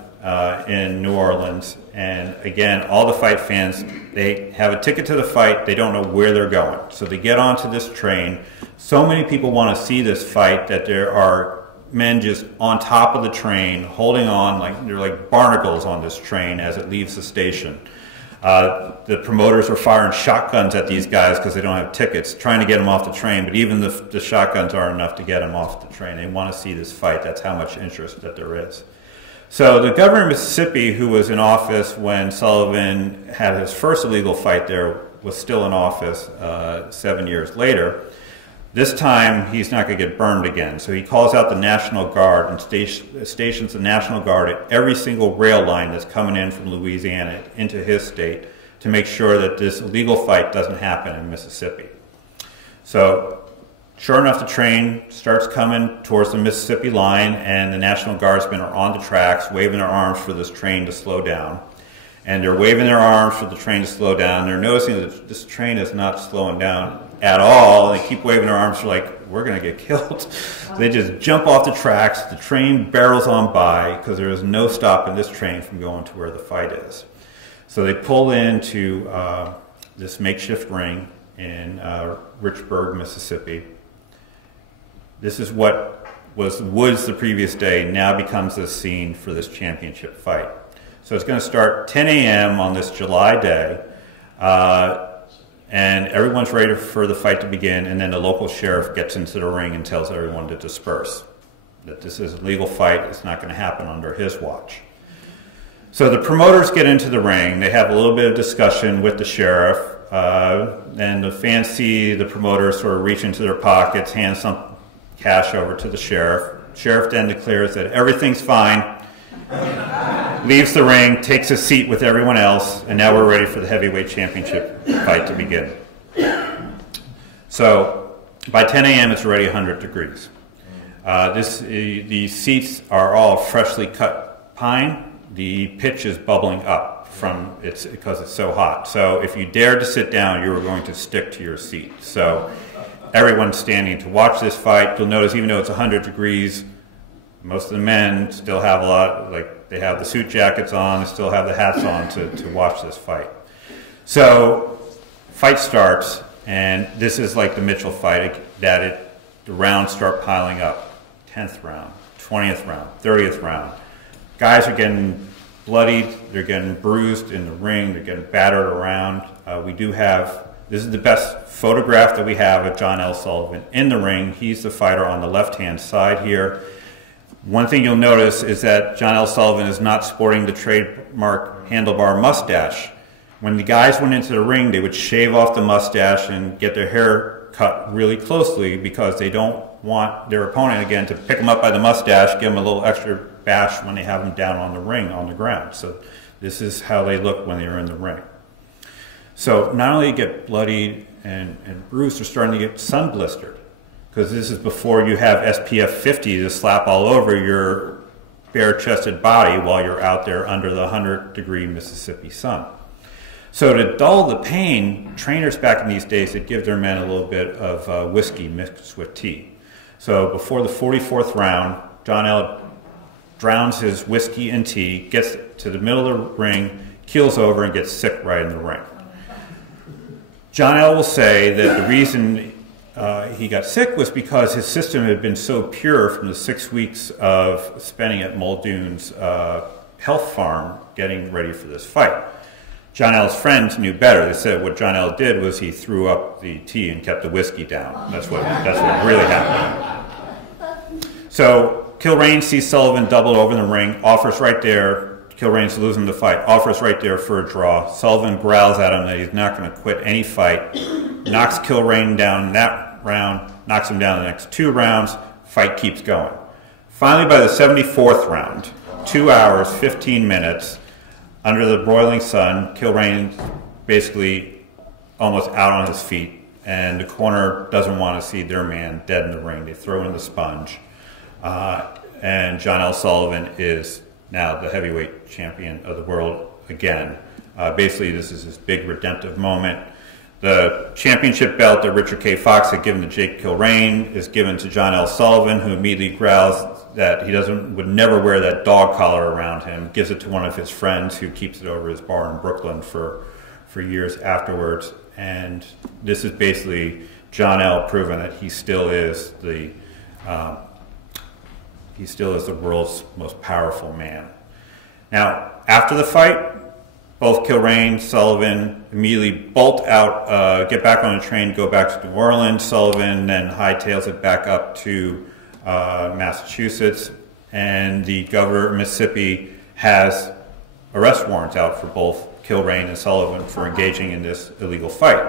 In New Orleans, and again, all the fight fans, they have a ticket to the fight, they don't know where they're going. So they get onto this train. So many people want to see this fight that there are men just on top of the train, holding on, like they're like barnacles on this train as it leaves the station. The promoters are firing shotguns at these guys because they don't have tickets, trying to get them off the train, but even the shotguns aren't enough to get them off the train. They want to see this fight. That's how much interest that there is. So the governor of Mississippi, who was in office when Sullivan had his first illegal fight there, was still in office 7 years later. This time, he's not going to get burned again. So he calls out the National Guard and stations the National Guard at every single rail line that's coming in from Louisiana into his state to make sure that this illegal fight doesn't happen in Mississippi. So sure enough, the train starts coming towards the Mississippi line, and the National Guardsmen are on the tracks, waving their arms for this train to slow down. And they're waving their arms for the train to slow down. They're noticing that this train is not slowing down at all. They keep waving their arms like, we're going to get killed. They just jump off the tracks. The train barrels on by because there is no stopping this train from going to where the fight is. So they pull into this makeshift ring in Richburg, Mississippi. This is what was woods the previous day, now becomes the scene for this championship fight. So it's going to start 10 a.m. on this July day, and everyone's ready for the fight to begin, and then the local sheriff gets into the ring and tells everyone to disperse, that this is a legal fight, it's not going to happen under his watch. So the promoters get into the ring, they have a little bit of discussion with the sheriff, and the fans see the promoters sort of reach into their pockets, hand some cash over to the sheriff. Sheriff then declares that everything's fine, leaves the ring, takes a seat with everyone else, and now we're ready for the heavyweight championship fight to begin. So by 10 a.m. it's already 100 degrees. These seats are all freshly cut pine. The pitch is bubbling up because it's so hot. So if you dared to sit down, you were going to stick to your seat. So everyone's standing to watch this fight. You'll notice even though it's 100 degrees, most of the men still have they have the suit jackets on, they still have the hats on to watch this fight. So fight starts, and this is like the Mitchell fight, the rounds start piling up. 10th round, 20th round, 30th round. Guys are getting bloodied, they're getting bruised in the ring, they're getting battered around. This is the best photograph that we have of John L. Sullivan in the ring. He's the fighter on the left-hand side here. One thing you'll notice is that John L. Sullivan is not sporting the trademark handlebar mustache. When the guys went into the ring, they would shave off the mustache and get their hair cut really closely because they don't want their opponent, again, to pick them up by the mustache, give them a little extra bash when they have them down on the ring, on the ground. So this is how they look when they're in the ring. So not only you get bloodied and bruised, they're starting to get sun blistered, because this is before you have SPF 50 to slap all over your bare-chested body while you're out there under the 100-degree Mississippi sun. So to dull the pain, trainers back in these days would give their men a little bit of whiskey mixed with tea. So before the 44th round, John L. drowns his whiskey in tea, gets to the middle of the ring, keels over, and gets sick right in the ring. John L. will say that the reason he got sick was because his system had been so pure from the 6 weeks of spending at Muldoon's health farm getting ready for this fight. John L's friends knew better. They said what John L. did was he threw up the tea and kept the whiskey down. That's what really happened. So Kilrain sees Sullivan doubled over in the ring, offers right there. Kilrain's losing the fight, offers right there for a draw. Sullivan growls at him that he's not going to quit any fight, knocks Kilrain down that round, knocks him down the next 2 rounds, fight keeps going. Finally, by the 74th round, 2 hours, 15 minutes, under the broiling sun, Kilrain's basically almost out on his feet, and the corner doesn't want to see their man dead in the ring. They throw in the sponge, and John L. Sullivan is now the heavyweight champion of the world again. Basically, this is his big redemptive moment. The championship belt that Richard K. Fox had given to Jake Kilrain is given to John L. Sullivan, who immediately growls that he would never wear that dog collar around him, gives it to one of his friends who keeps it over his bar in Brooklyn for years afterwards. And this is basically John L. proving that he still is the world's most powerful man. Now, after the fight, both Kilrain, Sullivan immediately bolt out, get back on a train, go back to New Orleans. Sullivan then hightails it back up to Massachusetts, and the governor of Mississippi has arrest warrants out for both Kilrain and Sullivan for engaging in this illegal fight.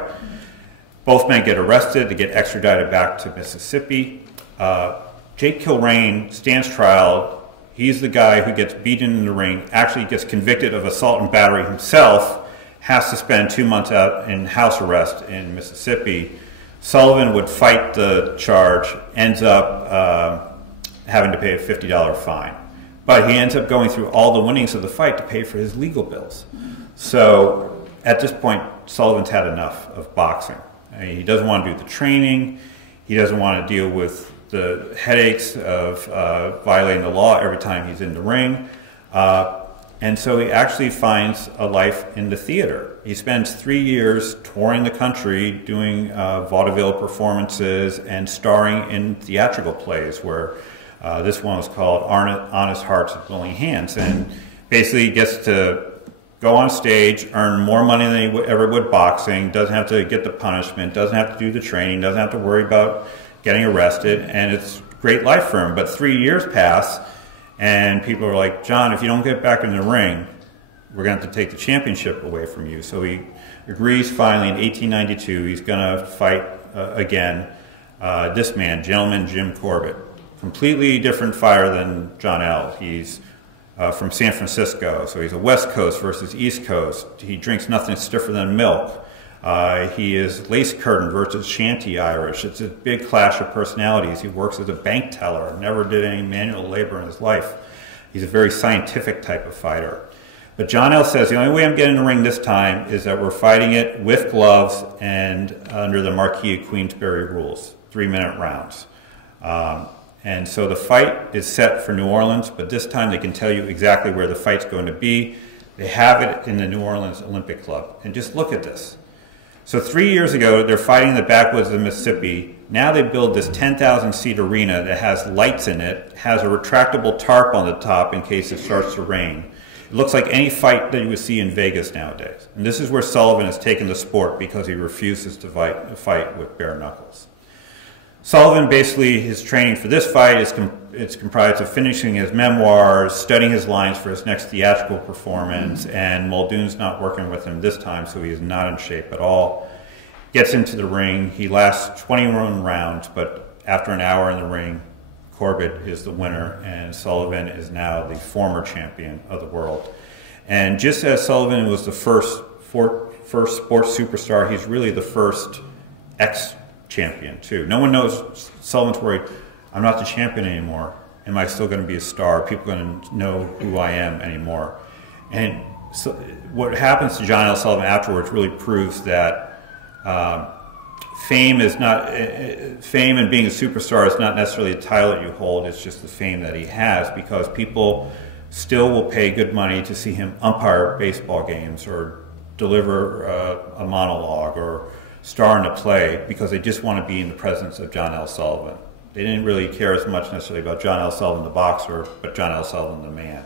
Both men get arrested, they get extradited back to Mississippi. Jake Kilrain stands trial. He's the guy who gets beaten in the ring, actually gets convicted of assault and battery himself, has to spend 2 months out in house arrest in Mississippi. Sullivan would fight the charge, ends up having to pay a $50 fine. But he ends up going through all the winnings of the fight to pay for his legal bills. So at this point, Sullivan's had enough of boxing. I mean, he doesn't want to do the training. He doesn't want to deal with the headaches of violating the law every time he's in the ring. And so he actually finds a life in the theater. He spends 3 years touring the country, doing vaudeville performances and starring in theatrical plays, where this one was called Honest Hearts and Willing Hands. And basically he gets to go on stage, earn more money than he ever would boxing, doesn't have to get the punishment, doesn't have to do the training, doesn't have to worry about getting arrested, and it's a great life for him. But 3 years pass, and people are like, John, if you don't get back in the ring, we're going to have to take the championship away from you. So he agrees finally in 1892, he's going to fight again. This man, Gentleman Jim Corbett, completely different fighter than John L. He's from San Francisco, so he's a West Coast versus East Coast. He drinks nothing stiffer than milk. He is lace curtain versus shanty Irish. It's a big clash of personalities. He works as a bank teller, never did any manual labor in his life. He's a very scientific type of fighter. But John L says the only way I'm getting in the ring this time is that we're fighting it with gloves and under the Marquis of Queensberry rules, 3-minute rounds. And so the fight is set for New Orleans, but this time they can tell you exactly where the fight's going to be. They have it in the New Orleans Olympic Club. And just look at this. So 3 years ago, they're fighting in the backwoods of Mississippi. Now they build this 10,000-seat arena that has lights in it, has a retractable tarp on the top in case it starts to rain. It looks like any fight that you would see in Vegas nowadays. And this is where Sullivan has taken the sport because he refuses to fight with bare knuckles. Sullivan, basically, his training for this fight is comprised of finishing his memoirs, studying his lines for his next theatrical performance, and Muldoon's not working with him this time, so he is not in shape at all. Gets into the ring. He lasts 21 rounds, but after an hour in the ring, Corbett is the winner, and Sullivan is now the former champion of the world. And just as Sullivan was the first sports superstar, he's really the first ex-champion too. No one knows. Sullivan's worried, I'm not the champion anymore. Am I still going to be a star? Are people going to know who I am anymore? And so what happens to John L. Sullivan afterwards really proves that fame and being a superstar is not necessarily a title that you hold. It's just the fame that he has, because people still will pay good money to see him umpire baseball games or deliver a monologue or star in a play, because they just want to be in the presence of John L. Sullivan. They didn't really care as much necessarily about John L. Sullivan the boxer, but John L. Sullivan the man.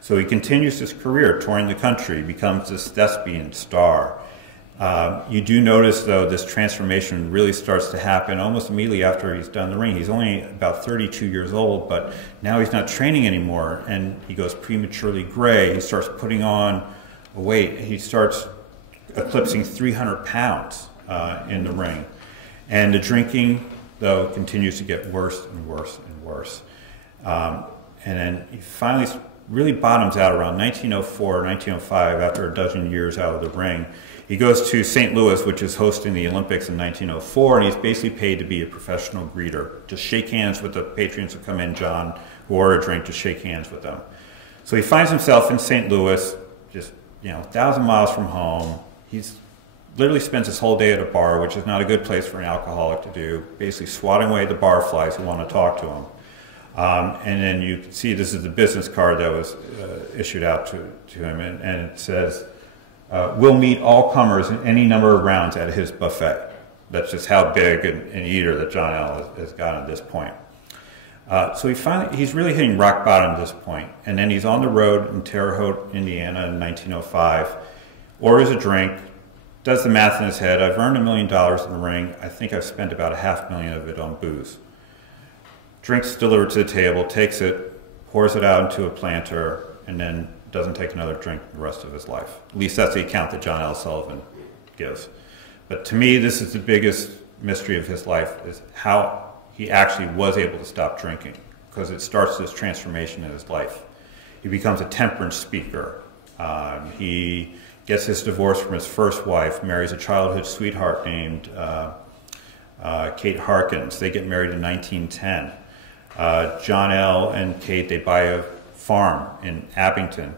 So he continues his career touring the country, becomes this thespian star. You do notice, though, this transformation really starts to happen almost immediately after he's done the ring. He's only about 32 years old, but now he's not training anymore, and he goes prematurely gray. He starts putting on a weight. He starts eclipsing 300 pounds in the ring. And the drinking, though, continues to get worse and worse and worse. And then he finally really bottoms out around 1904, 1905, after a dozen years out of the ring. He goes to St. Louis, which is hosting the Olympics in 1904, and he's basically paid to be a professional greeter. Just shake hands with the patrons who come in, John, who order a drink, just shake hands with them. So he finds himself in St. Louis, just 1,000 miles from home. He's literally spends his whole day at a bar, which is not a good place for an alcoholic to do, basically swatting away the barflies who want to talk to him. And then you can see this is the business card that was issued out to him, and it says, we'll meet all comers in any number of rounds at his buffet. That's just how big an eater that John L. has gotten at this point. So he's really hitting rock bottom at this point. And then he's on the road in Terre Haute, Indiana in 1905, orders a drink, does the math in his head. I've earned $1 million in the ring. I think I've spent about $500,000 of it on booze. Drinks delivered to the table, takes it, pours it out into a planter, and then doesn't take another drink the rest of his life. At least that's the account that John L. Sullivan gives. But to me, this is the biggest mystery of his life, is how he actually was able to stop drinking, because it starts this transformation in his life. He becomes a temperance speaker. He gets his divorce from his first wife, marries a childhood sweetheart named Kate Harkins. They get married in 1910. John L. and Kate, they buy a farm in Abington,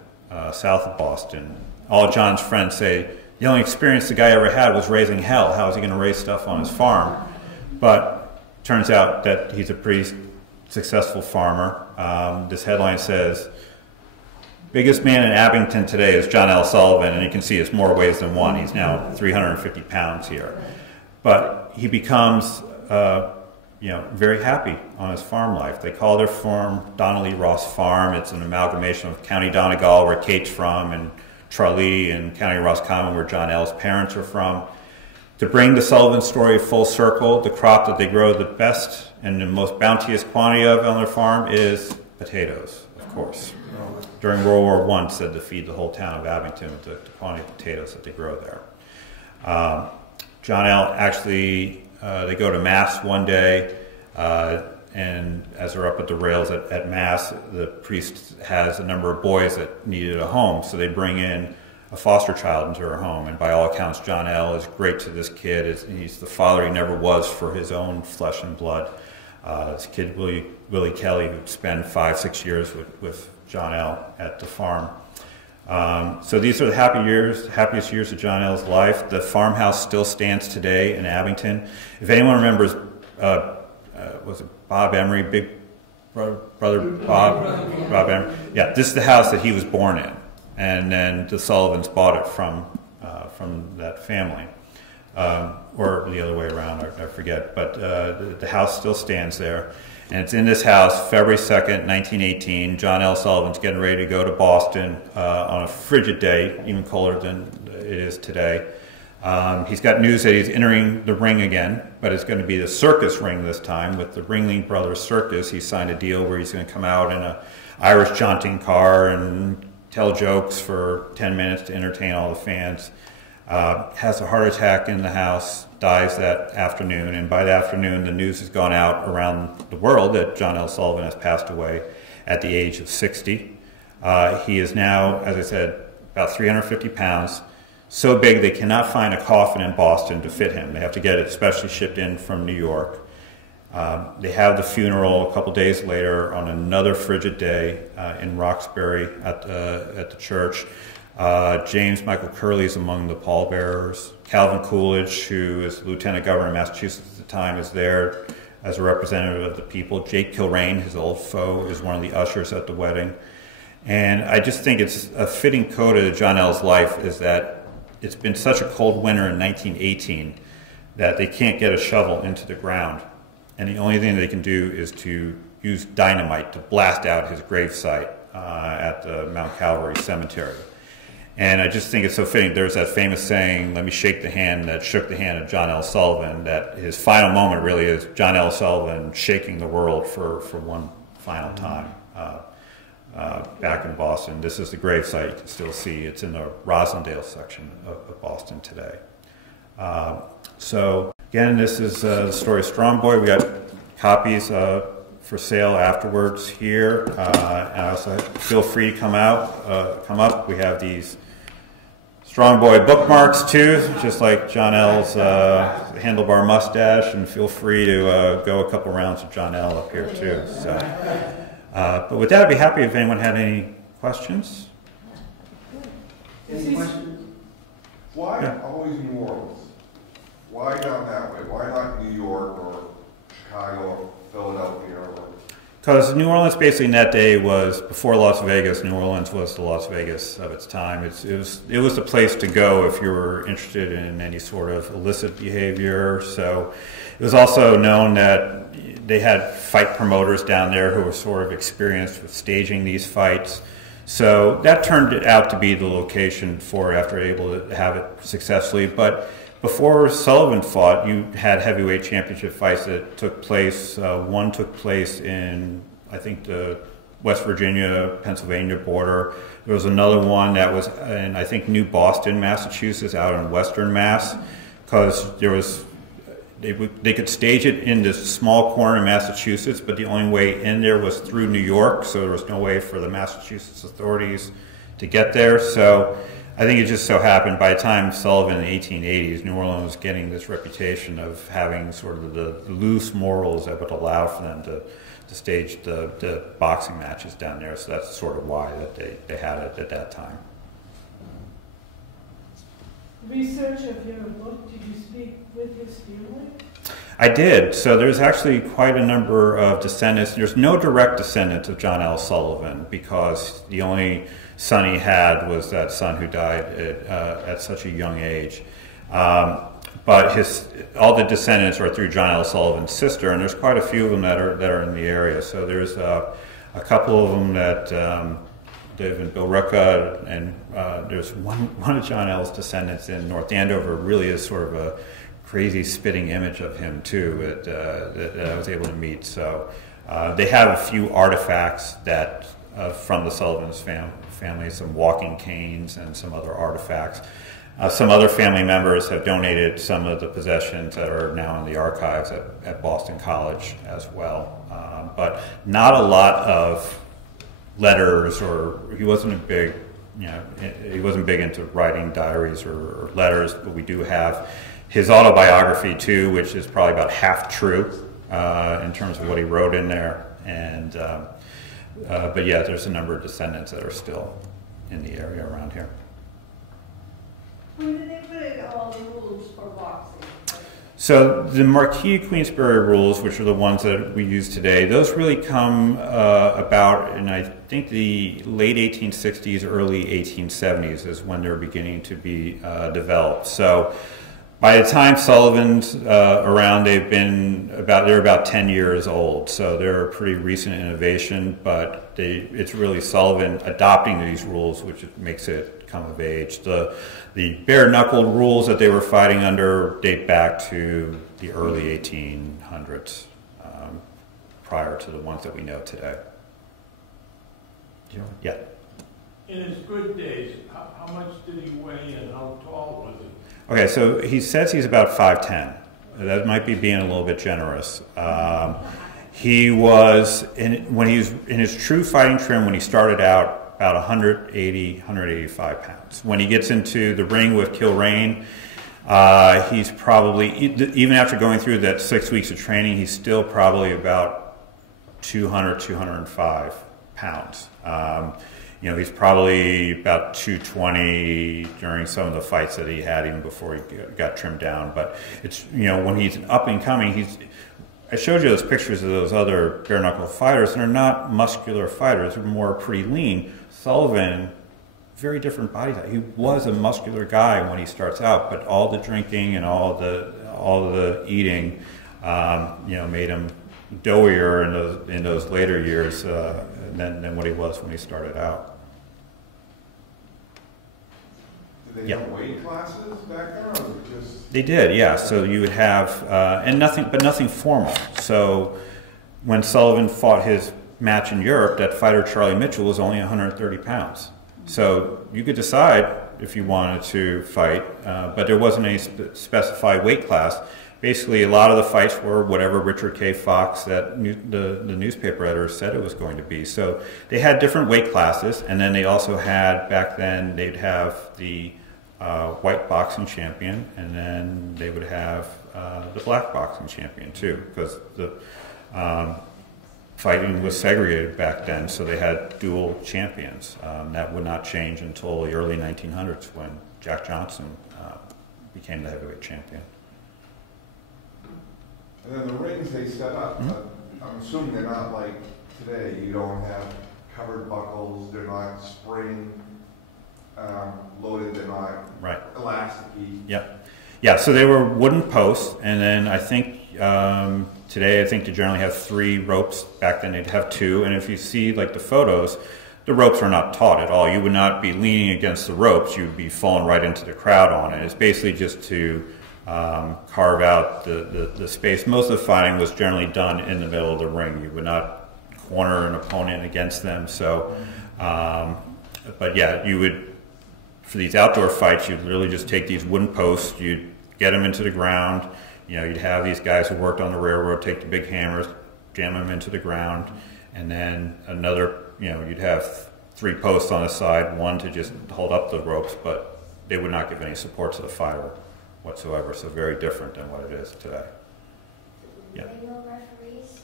south of Boston. All John's friends say, the only experience the guy ever had was raising hell. How is he going to raise stuff on his farm? But turns out that he's a pretty successful farmer. This headline says, biggest man in Abington today is John L. Sullivan, and you can see it's more ways than one. He's now 350 pounds here. But he becomes very happy on his farm life. They call their farm Donnelly Ross Farm. It's an amalgamation of County Donegal, where Kate's from, and Tralee, and County Roscommon, where John L.'s parents are from. To bring the Sullivan story full circle, the crop that they grow the best and the most bounteous quantity of on their farm is potatoes, of course. During World War I, said to feed the whole town of Abington with the quantity of potatoes that they grow there. John L. actually, they go to Mass one day, and as they're up at the rails at Mass, the priest has a number of boys that needed a home, so they bring in a foster child into her home. And by all accounts, John L. is great to this kid. He's the father he never was for his own flesh and blood. This kid, Willie Kelly, who'd spend 5-6 years with John L. at the farm. So these are the happiest years of John L's life. The farmhouse still stands today in Abington. If anyone remembers, was it Bob Emery, big brother Bob Emery? Yeah, this is the house that he was born in, and then the Sullivans bought it from that family, or the other way around, I forget. But the house still stands there. And it's in this house, February 2nd, 1918. John L. Sullivan's getting ready to go to Boston on a frigid day, even colder than it is today. He's got news that he's entering the ring again, but it's going to be the circus ring this time with the Ringling Brothers Circus. He signed a deal where he's going to come out in an Irish jaunting car and tell jokes for 10 minutes to entertain all the fans. Has a heart attack in the house, dies that afternoon, and by the afternoon the news has gone out around the world that John L. Sullivan has passed away at the age of 60. He is now, as I said, about 350 pounds, so big they cannot find a coffin in Boston to fit him. They have to get it specially shipped in from New York. They have the funeral a couple days later on another frigid day in Roxbury at the church. James Michael Curley is among the pallbearers. Calvin Coolidge, who is Lieutenant Governor of Massachusetts at the time, is there as a representative of the people. Jake Kilrain, his old foe, is one of the ushers at the wedding. And I just think it's a fitting coda to John L's life is that it's been such a cold winter in 1918 that they can't get a shovel into the ground. And the only thing they can do is to use dynamite to blast out his gravesite at the Mount Calvary Cemetery. And I just think it's so fitting. There's that famous saying, let me shake the hand that shook the hand of John L. Sullivan, that his final moment really is John L. Sullivan shaking the world for one final time back in Boston. This is the gravesite you can still see. It's in the Roslindale section of Boston today. So again, this is the story of Strong Boy. We got copies for sale afterwards here. And also feel free to come up. We have these Strong Boy bookmarks too, just like John L's handlebar mustache, and feel free to go a couple rounds with John L up here too. So, but with that, I'd be happy if anyone had any questions. Any questions? Why always New Orleans? Why not that way? Why not New York or Chicago or Philadelphia or? Because New Orleans basically in that day was, before Las Vegas, New Orleans was the Las Vegas of its time. It was the place to go if you were interested in any sort of illicit behavior. So it was also known that they had fight promoters down there who were sort of experienced with staging these fights. So that turned out to be the location for it after able to have it successfully. But before Sullivan fought, you had heavyweight championship fights that took place. One took place in, I think, the West Virginia, Pennsylvania border. There was another one that was in, I think, New Boston, Massachusetts, out in Western Mass, because there was, they could stage it in this small corner in Massachusetts, but the only way in there was through New York, so there was no way for the Massachusetts authorities to get there. So I think it just so happened by the time Sullivan in the 1880s, New Orleans was getting this reputation of having sort of the loose morals that would allow for them to stage the boxing matches down there. So that's sort of why that they had it at that time. Research of your book, did you speak with his family? I did. So there's actually quite a number of descendants. There's no direct descendants of John L. Sullivan because the only son he had was that son who died at such a young age. But all the descendants are through John L. Sullivan's sister, and there's quite a few of them that are in the area. So there's a couple of them that live in Billerica, and there's one of John L.'s descendants in North Andover. Really is sort of a crazy spitting image of him too that I was able to meet. So they have a few artifacts that from the Sullivan's family, some walking canes and some other artifacts. Some other family members have donated some of the possessions that are now in the archives at Boston College as well. But not a lot of letters, or he wasn't a big you know, he wasn't big into writing diaries or letters, but we do have his autobiography too, which is probably about half true in terms of what he wrote in there. And but yeah, there's a number of descendants that are still in the area around here. When did they put in all the rules for boxing? So the Marquis of Queensberry rules, which are the ones that we use today, those really come about in, I think, the late 1860s, early 1870s is when they're beginning to be developed. So by the time Sullivan's around, they're about 10 years old. So they're a pretty recent innovation, but it's really Sullivan adopting these rules, which makes it come of age. The bare-knuckled rules that they were fighting under date back to the early 1800s, prior to the ones that we know today. Yeah. In his good days, how much did he weigh and how tall was he? Okay, so he says he's about 5'10". That might be being a little bit generous. He was, when he was in his true fighting trim, when he started out, about 180, 185 pounds. When he gets into the ring with Kilrain, he's probably, even after going through that 6 weeks of training, he's still probably about 200, 205 pounds. You know, he's probably about 220 during some of the fights that he had even before he got trimmed down. But it's, you know, when he's up and coming, I showed you those pictures of those other bare-knuckle fighters, and they're not muscular fighters, they're more pretty lean. Sullivan, very different body type. He was a muscular guy when he starts out, but all the drinking and all the eating, you know, made him doughier in those later years than what he was when he started out. Did they have weight classes back then, or was it just? They did, yeah. So you would have, and nothing formal. So when Sullivan fought his match in Europe, that fighter Charlie Mitchell was only 130 pounds. So you could decide if you wanted to fight, but there wasn't any specified weight class. Basically, a lot of the fights were whatever Richard K. Fox, the newspaper editor, said it was going to be. So they had different weight classes, and then they also had, back then, they'd have the white boxing champion, and then they would have the black boxing champion too, because the fighting was segregated back then, so they had dual champions. That would not change until the early 1900s when Jack Johnson became the heavyweight champion. And then the rings they set up, I'm assuming they're not like today. You don't have covered buckles, they're not spring loaded, they're not elasticy. Yep. Yeah, so they were wooden posts, and then I think today, I think they generally have 3 ropes. Back then they'd have 2, and if you see like the photos, the ropes are not taut at all. You would not be leaning against the ropes, you would be falling right into the crowd on it. It's basically just to carve out the space. Most of the fighting was generally done in the middle of the ring. You would not corner an opponent against them. So, but yeah, you would, for these outdoor fights, you'd literally just take these wooden posts, you'd get them into the ground. You know, you'd have these guys who worked on the railroad take the big hammers, jam them into the ground, and then another, you know, you'd have 3 posts on the side, one to just hold up the ropes, but they would not give any support to the fighter whatsoever, so very different than what it is today. Yeah. No referees?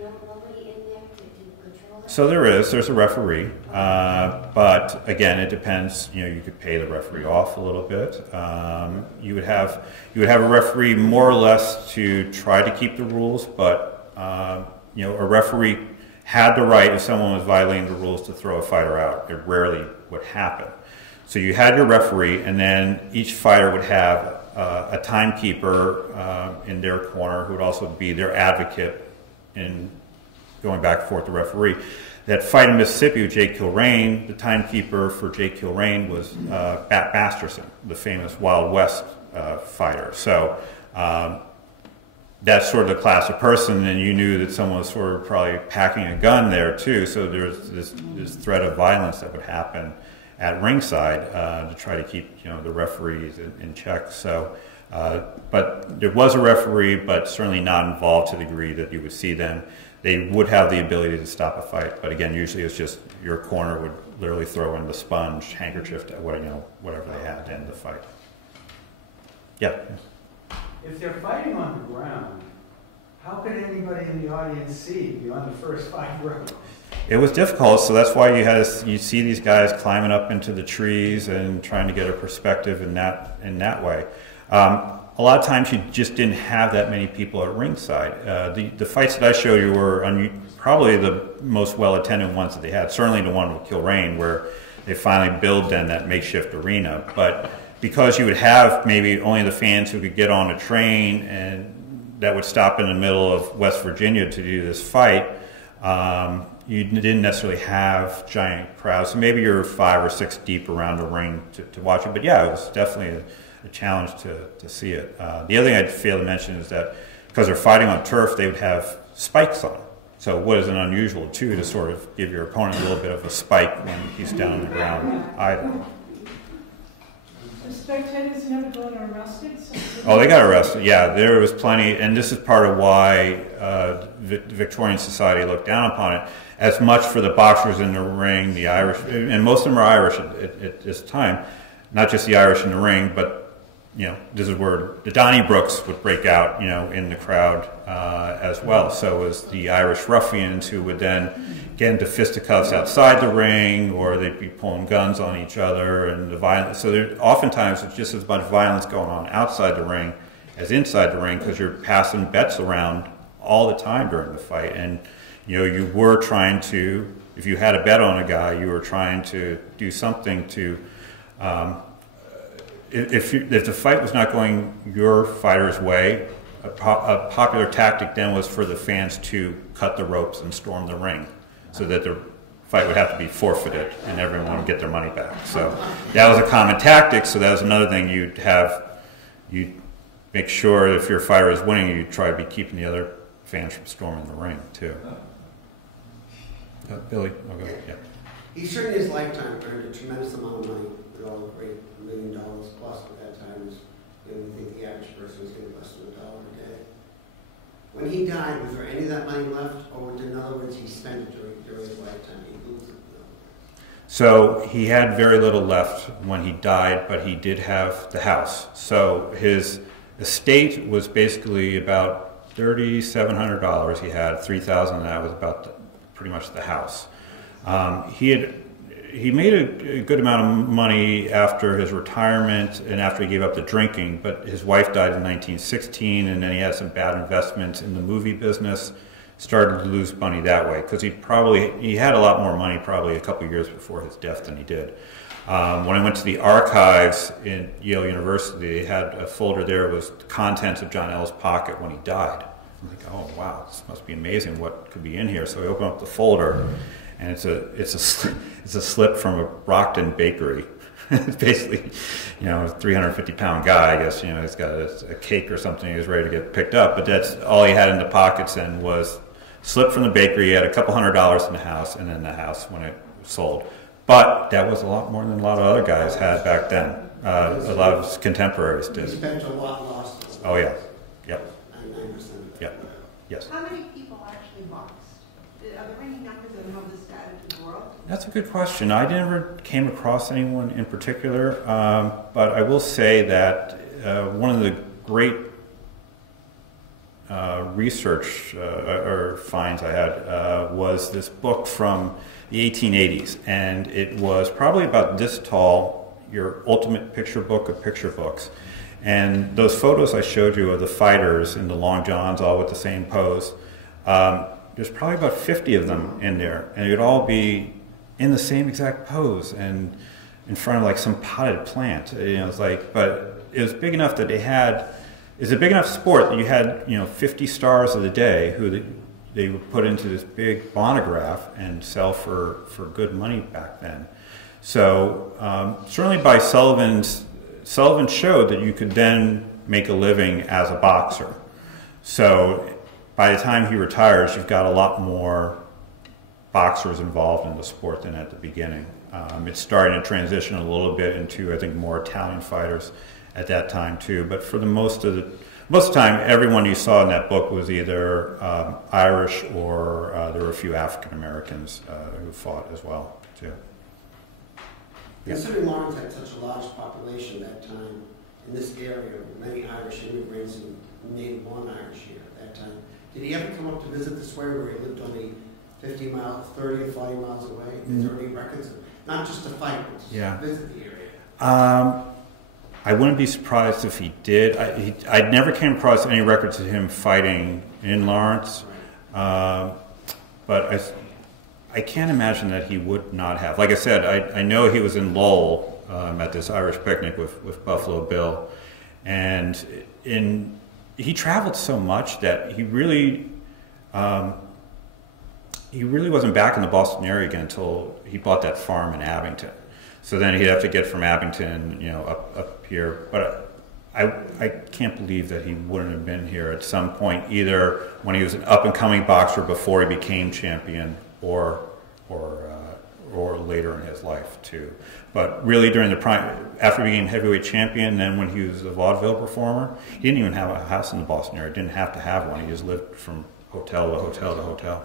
Nobody in there to control it? So there's a referee, but again, it depends. You know, you could pay the referee off a little bit. You would have a referee more or less to try to keep the rules, but you know, a referee had the right, if someone was violating the rules, to throw a fighter out. It rarely would happen. So you had your referee, and then each fighter would have a timekeeper in their corner who would also be their advocate in going back and forth to referee. That fight in Mississippi with Jake Kilrain, the timekeeper for Jake Kilrain was Bat Masterson, the famous Wild West fighter. So that's sort of the class of person, and you knew that someone was sort of probably packing a gun there too, so there's this threat of violence that would happen at ringside to try to keep, you know, the referees in check. So, but there was a referee, but certainly not involved to the degree that you would see them. they would have the ability to stop a fight. But again, usually it's just your corner would literally throw in the sponge, handkerchief, whatever they had to end the fight. Yeah. If they're fighting on the ground, how could anybody in the audience see beyond the first 5 rows? It was difficult, so that's why you see these guys climbing up into the trees and trying to get a perspective in that way. A lot of times you just didn't have that many people at ringside. The fights that I showed you were probably the most well-attended ones that they had. Certainly the one with Kilrain, where they finally built then that makeshift arena. But because you would have maybe only the fans who could get on a train and that would stop in the middle of West Virginia to do this fight, you didn't necessarily have giant crowds. So maybe you're 5 or 6 deep around the ring to watch it. But yeah, it was definitely a challenge to see it. The other thing I'd fail to mention is that because they're fighting on turf, they would have spikes on. So what isn't unusual too, to sort of give your opponent a little bit of a spike when he's down on the ground either. The spectators never got arrested? Oh, they got arrested. Yeah, there was plenty, and this is part of why the Victorian society looked down upon it. As much for the boxers in the ring, the Irish, and most of them are Irish at this time, not just the Irish in the ring, but this is where the Donnybrooks would break out, in the crowd as well. So it was the Irish ruffians who would then get into fisticuffs outside the ring, or they'd be pulling guns on each other, and the violence. So oftentimes it's just as much violence going on outside the ring as inside the ring, because you're passing bets around all the time during the fight, and you were trying to, if you had a bet on a guy, you were trying to do something to. If the fight was not going your fighter's way, a popular tactic then was for the fans to cut the ropes and storm the ring, so that the fight would have to be forfeited and everyone would get their money back. So that was a common tactic. So that was another thing you'd make sure if your fighter is winning, you'd try to be keeping the other fans from storming the ring too. Billy, I'll go. Yeah. He certainly in his lifetime earned a tremendous amount of money. We all agree, $1 million plus at that time was, we think the average person was getting less than $1 a day. When he died, was there any of that money left, or in other words, he spent it during his lifetime? He lose it. So he had very little left when he died, but he did have the house. So his estate was basically about $3,700. He had $3,000 of that was about pretty much the house. He made a good amount of money after his retirement and after he gave up the drinking, but his wife died in 1916, and then he had some bad investments in the movie business, started to lose money that way, because he had a lot more money probably a couple of years before his death than he did. When I went to the archives in Yale University, they had a folder there with the contents of John L's pocket when he died. I'm like, oh wow, this must be amazing what could be in here. So I opened up the folder, and it's a slip from a Brockton bakery. It's basically, a 350-pound guy, I guess, he's got a cake or something, he was ready to get picked up, but that's all he had in the pockets then was slip from the bakery. He had a couple $100s in the house, and then the house when it sold. But that was a lot more than a lot of other guys had back then. A lot of his contemporaries did. He spent a lot lost. Oh yeah, yep. 99%. Yep. Yes. How many people actually boxed? Are there any numbers that know the status of the world? That's a good question. I never came across anyone in particular, but I will say that one of the great research or finds I had was this book from the 1880s, and it was probably about this tall, your ultimate picture book of picture books. And those photos I showed you of the fighters in the long johns, all with the same pose, there's probably about 50 of them in there, and it'd all be in the same exact pose and in front of like some potted plant. It's like, but it was big enough that they had. It's a big enough sport that you had 50 stars of the day who they would put into this big monograph and sell for good money back then. So certainly by Sullivan showed that you could then make a living as a boxer. So by the time he retires, you've got a lot more boxers involved in the sport than at the beginning. It's starting to transition a little bit into, I think, more Italian fighters at that time too. But for the most of most of the time, everyone you saw in that book was either Irish or there were a few African Americans who fought as well, too. Yeah. Considering Lawrence had such a large population at that time in this area, many Irish immigrants and native-born Irish here at that time, did he ever come up to visit this way where he lived only 50 miles, 30 or 40 miles away? Is there any records of, not just to fight, but to visit the area? I wouldn't be surprised if he did. I never came across any records of him fighting in Lawrence, but I can't imagine that he would not have. Like I said, I know he was in Lowell at this Irish picnic with Buffalo Bill, and he traveled so much that he really wasn't back in the Boston area again until he bought that farm in Abington. So then he'd have to get from Abington, up here. But I can't believe that he wouldn't have been here at some point, either when he was an up-and-coming boxer before he became champion, or later in his life too. But really, during the prime, after he became heavyweight champion, then when he was a vaudeville performer, he didn't even have a house in the Boston area. Didn't have to have one. He just lived from hotel to hotel to hotel.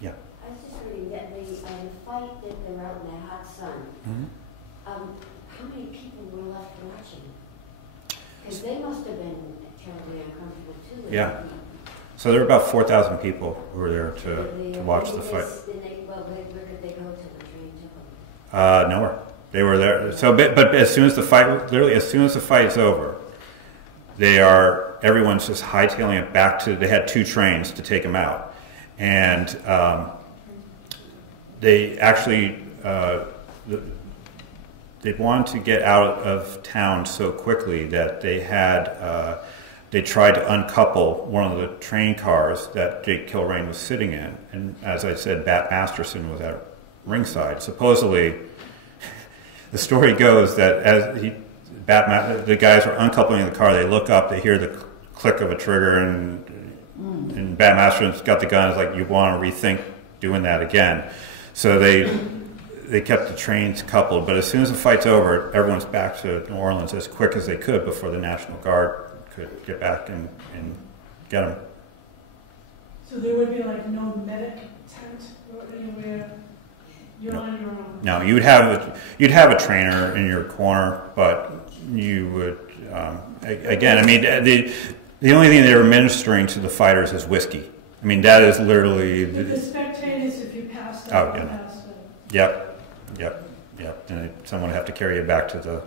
Yeah. I was just wondering that the fight that they were out in that hot sun, how many people were left watching? Because they must have been terribly uncomfortable too. Yeah. So there were about 4,000 people who were there to watch the fight. Where did they go to the train to? Nowhere. They were there. So, but as soon as the fight, literally as soon as the fight's over, everyone's just hightailing it back to. They had 2 trains to take them out, and they actually they wanted to get out of town so quickly that they had. They tried to uncouple one of the train cars that Jake Kilrain was sitting in. And as I said, Bat Masterson was at ringside. Supposedly, the story goes that as the guys are uncoupling the car, they look up, they hear the click of a trigger, and Bat Masterson's got the gun. It's like, you want to rethink doing that again. So they kept the trains coupled. But as soon as the fight's over, everyone's back to New Orleans as quick as they could before the National Guard could get back and get them. So there would be like no medic tent or anywhere? You're on your own? No, you'd have a trainer in your corner, but you would, again, I mean, the only thing they were administering to the fighters is whiskey. I mean, that is literally... The spectators, if you passed out, Yep. And someone would have to carry you back to the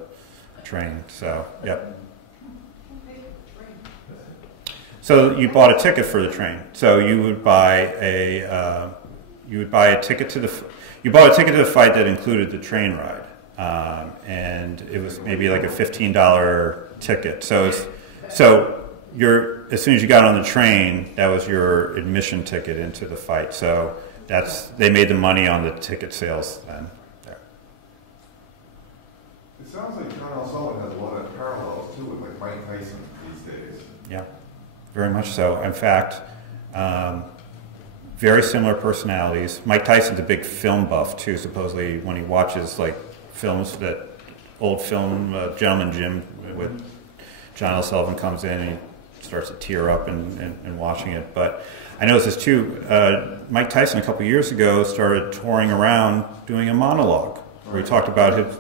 train, so, yep. So you bought a ticket for the train. So you would buy a ticket to the fight that included the train ride, and it was maybe like a $15 ticket. So as soon as you got on the train, that was your admission ticket into the fight. So they made the money on the ticket sales then. There. It sounds like John L Sullivan has a lot of parallels too with like Mike Tyson these days. Yeah. Very much so. In fact, very similar personalities. Mike Tyson's a big film buff too. Supposedly, when he watches like films, that old film Gentleman Jim with John L Sullivan comes in and he starts to tear up and watching it. But I noticed this too. Mike Tyson a couple years ago started touring around doing a monologue where he talked about his.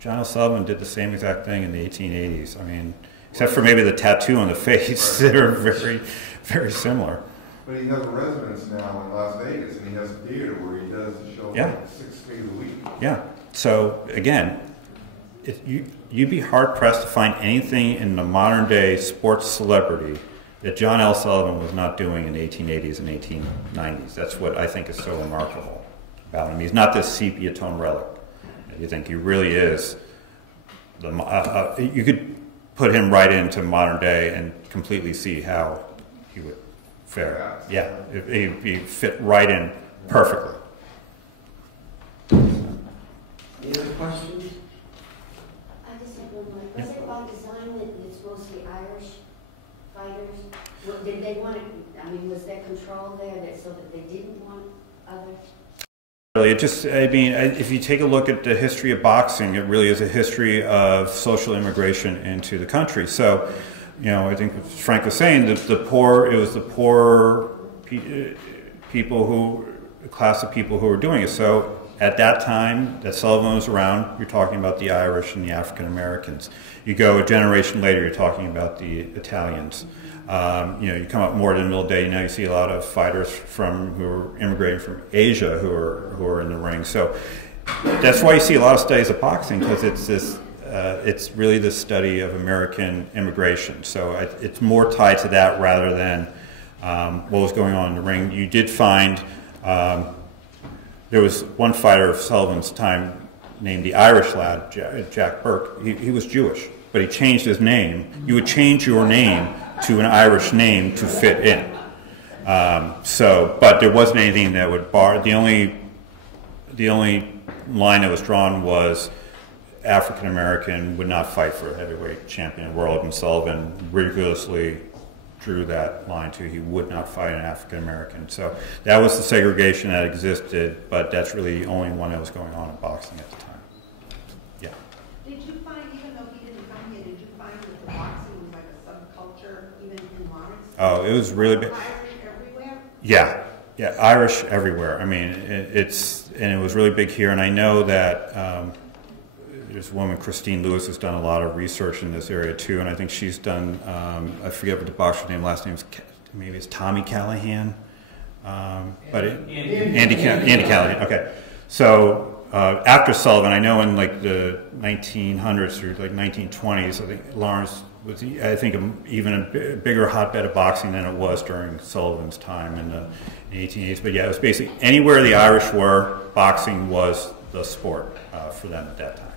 John L Sullivan did the same exact thing in the 1880s. I mean. Except for maybe the tattoo on the face, that are very, very similar. But he has a residence now in Las Vegas, and he has a theater where he does the show like 6 days a week. Yeah. So again, you'd be hard pressed to find anything in the modern day sports celebrity that John L Sullivan was not doing in the 1880s and 1890s. That's what I think is so remarkable about him. He's not this sepia tone relic. You think he really is. You could put him right into modern day and completely see how he would fare. Yeah, he fit right in perfectly. Any other questions? I just have one more. Was it by design that it's mostly Irish fighters? Did they want it, I mean, was there control there so that they didn't want other It just, I mean, if you take a look at the history of boxing, it really is a history of social immigration into the country. So, you know, I think Frank was saying that it was the poor people who, a class of people who were doing it. So at that time that Sullivan was around, you're talking about the Irish and the African Americans. You go a generation later, you're talking about the Italians. You know, you come up more to the middle day, now you see a lot of fighters who are immigrating from Asia who are in the ring. So that's why you see a lot of studies of boxing, because it's really the study of American immigration. So it's more tied to that rather than what was going on in the ring. You did find there was one fighter of Sullivan's time named the Irish lad, Jack Burke. He was Jewish, but he changed his name. You would change your name to an Irish name to fit in. But there wasn't anything that would bar. The only line that was drawn was African American would not fight for a heavyweight champion of the world, and Sullivan rigorously drew that line too. He would not fight an African American. So that was the segregation that existed, but that's really the only one that was going on in boxing at the time. Yeah. Did you find, even though he didn't come here, did you find that the boxing was like a subculture even in Lawrence? Oh, it was really big. Irish everywhere? Yeah, yeah, Irish everywhere. I mean, it was really big here, and I know that there's a woman, Christine Lewis, who's done a lot of research in this area too, and I think she's done, I forget what the boxer's name, last name is, maybe it's Tommy Callahan, Andy Callahan, okay. So after Sullivan, I know in like the 1900s or like 1920s, I think Lawrence was, I think, even a bigger hotbed of boxing than it was during Sullivan's time in the 1880s. But yeah, it was basically anywhere the Irish were, boxing was the sport for them at that time.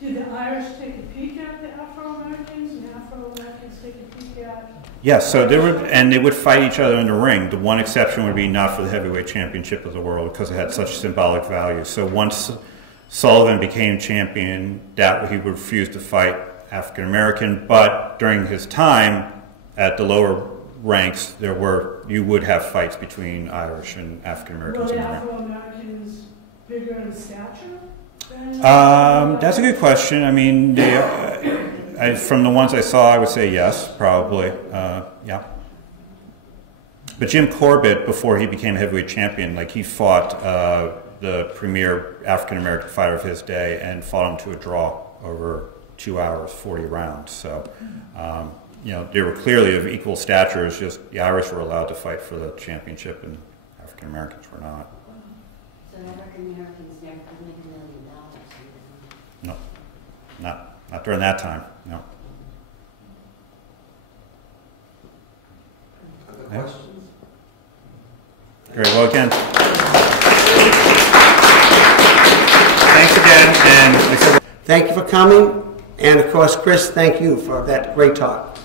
Did the Irish take a peek at the Afro-Americans and the Afro-Americans take a peek at? Yes, so they would fight each other in the ring. The one exception would be not for the heavyweight championship of the world because it had such symbolic value. So once Sullivan became champion, that he would refuse to fight African American. But during his time at the lower ranks, you would have fights between Irish and African Americans. Were the Afro-Americans bigger in stature? That's a good question. I mean, from the ones I saw, I would say yes, probably. Yeah. But Jim Corbett, before he became heavyweight champion, like he fought the premier African American fighter of his day and fought him to a draw over 2 hours, 40 rounds. So, you know, they were clearly of equal stature. It's just the Irish were allowed to fight for the championship, and African Americans were not. So African Americans never could make $1 million. No, not during that time. No. Other questions? Great. Well, again, thanks again, and Thank you for coming, and of course, Chris, thank you for that great talk.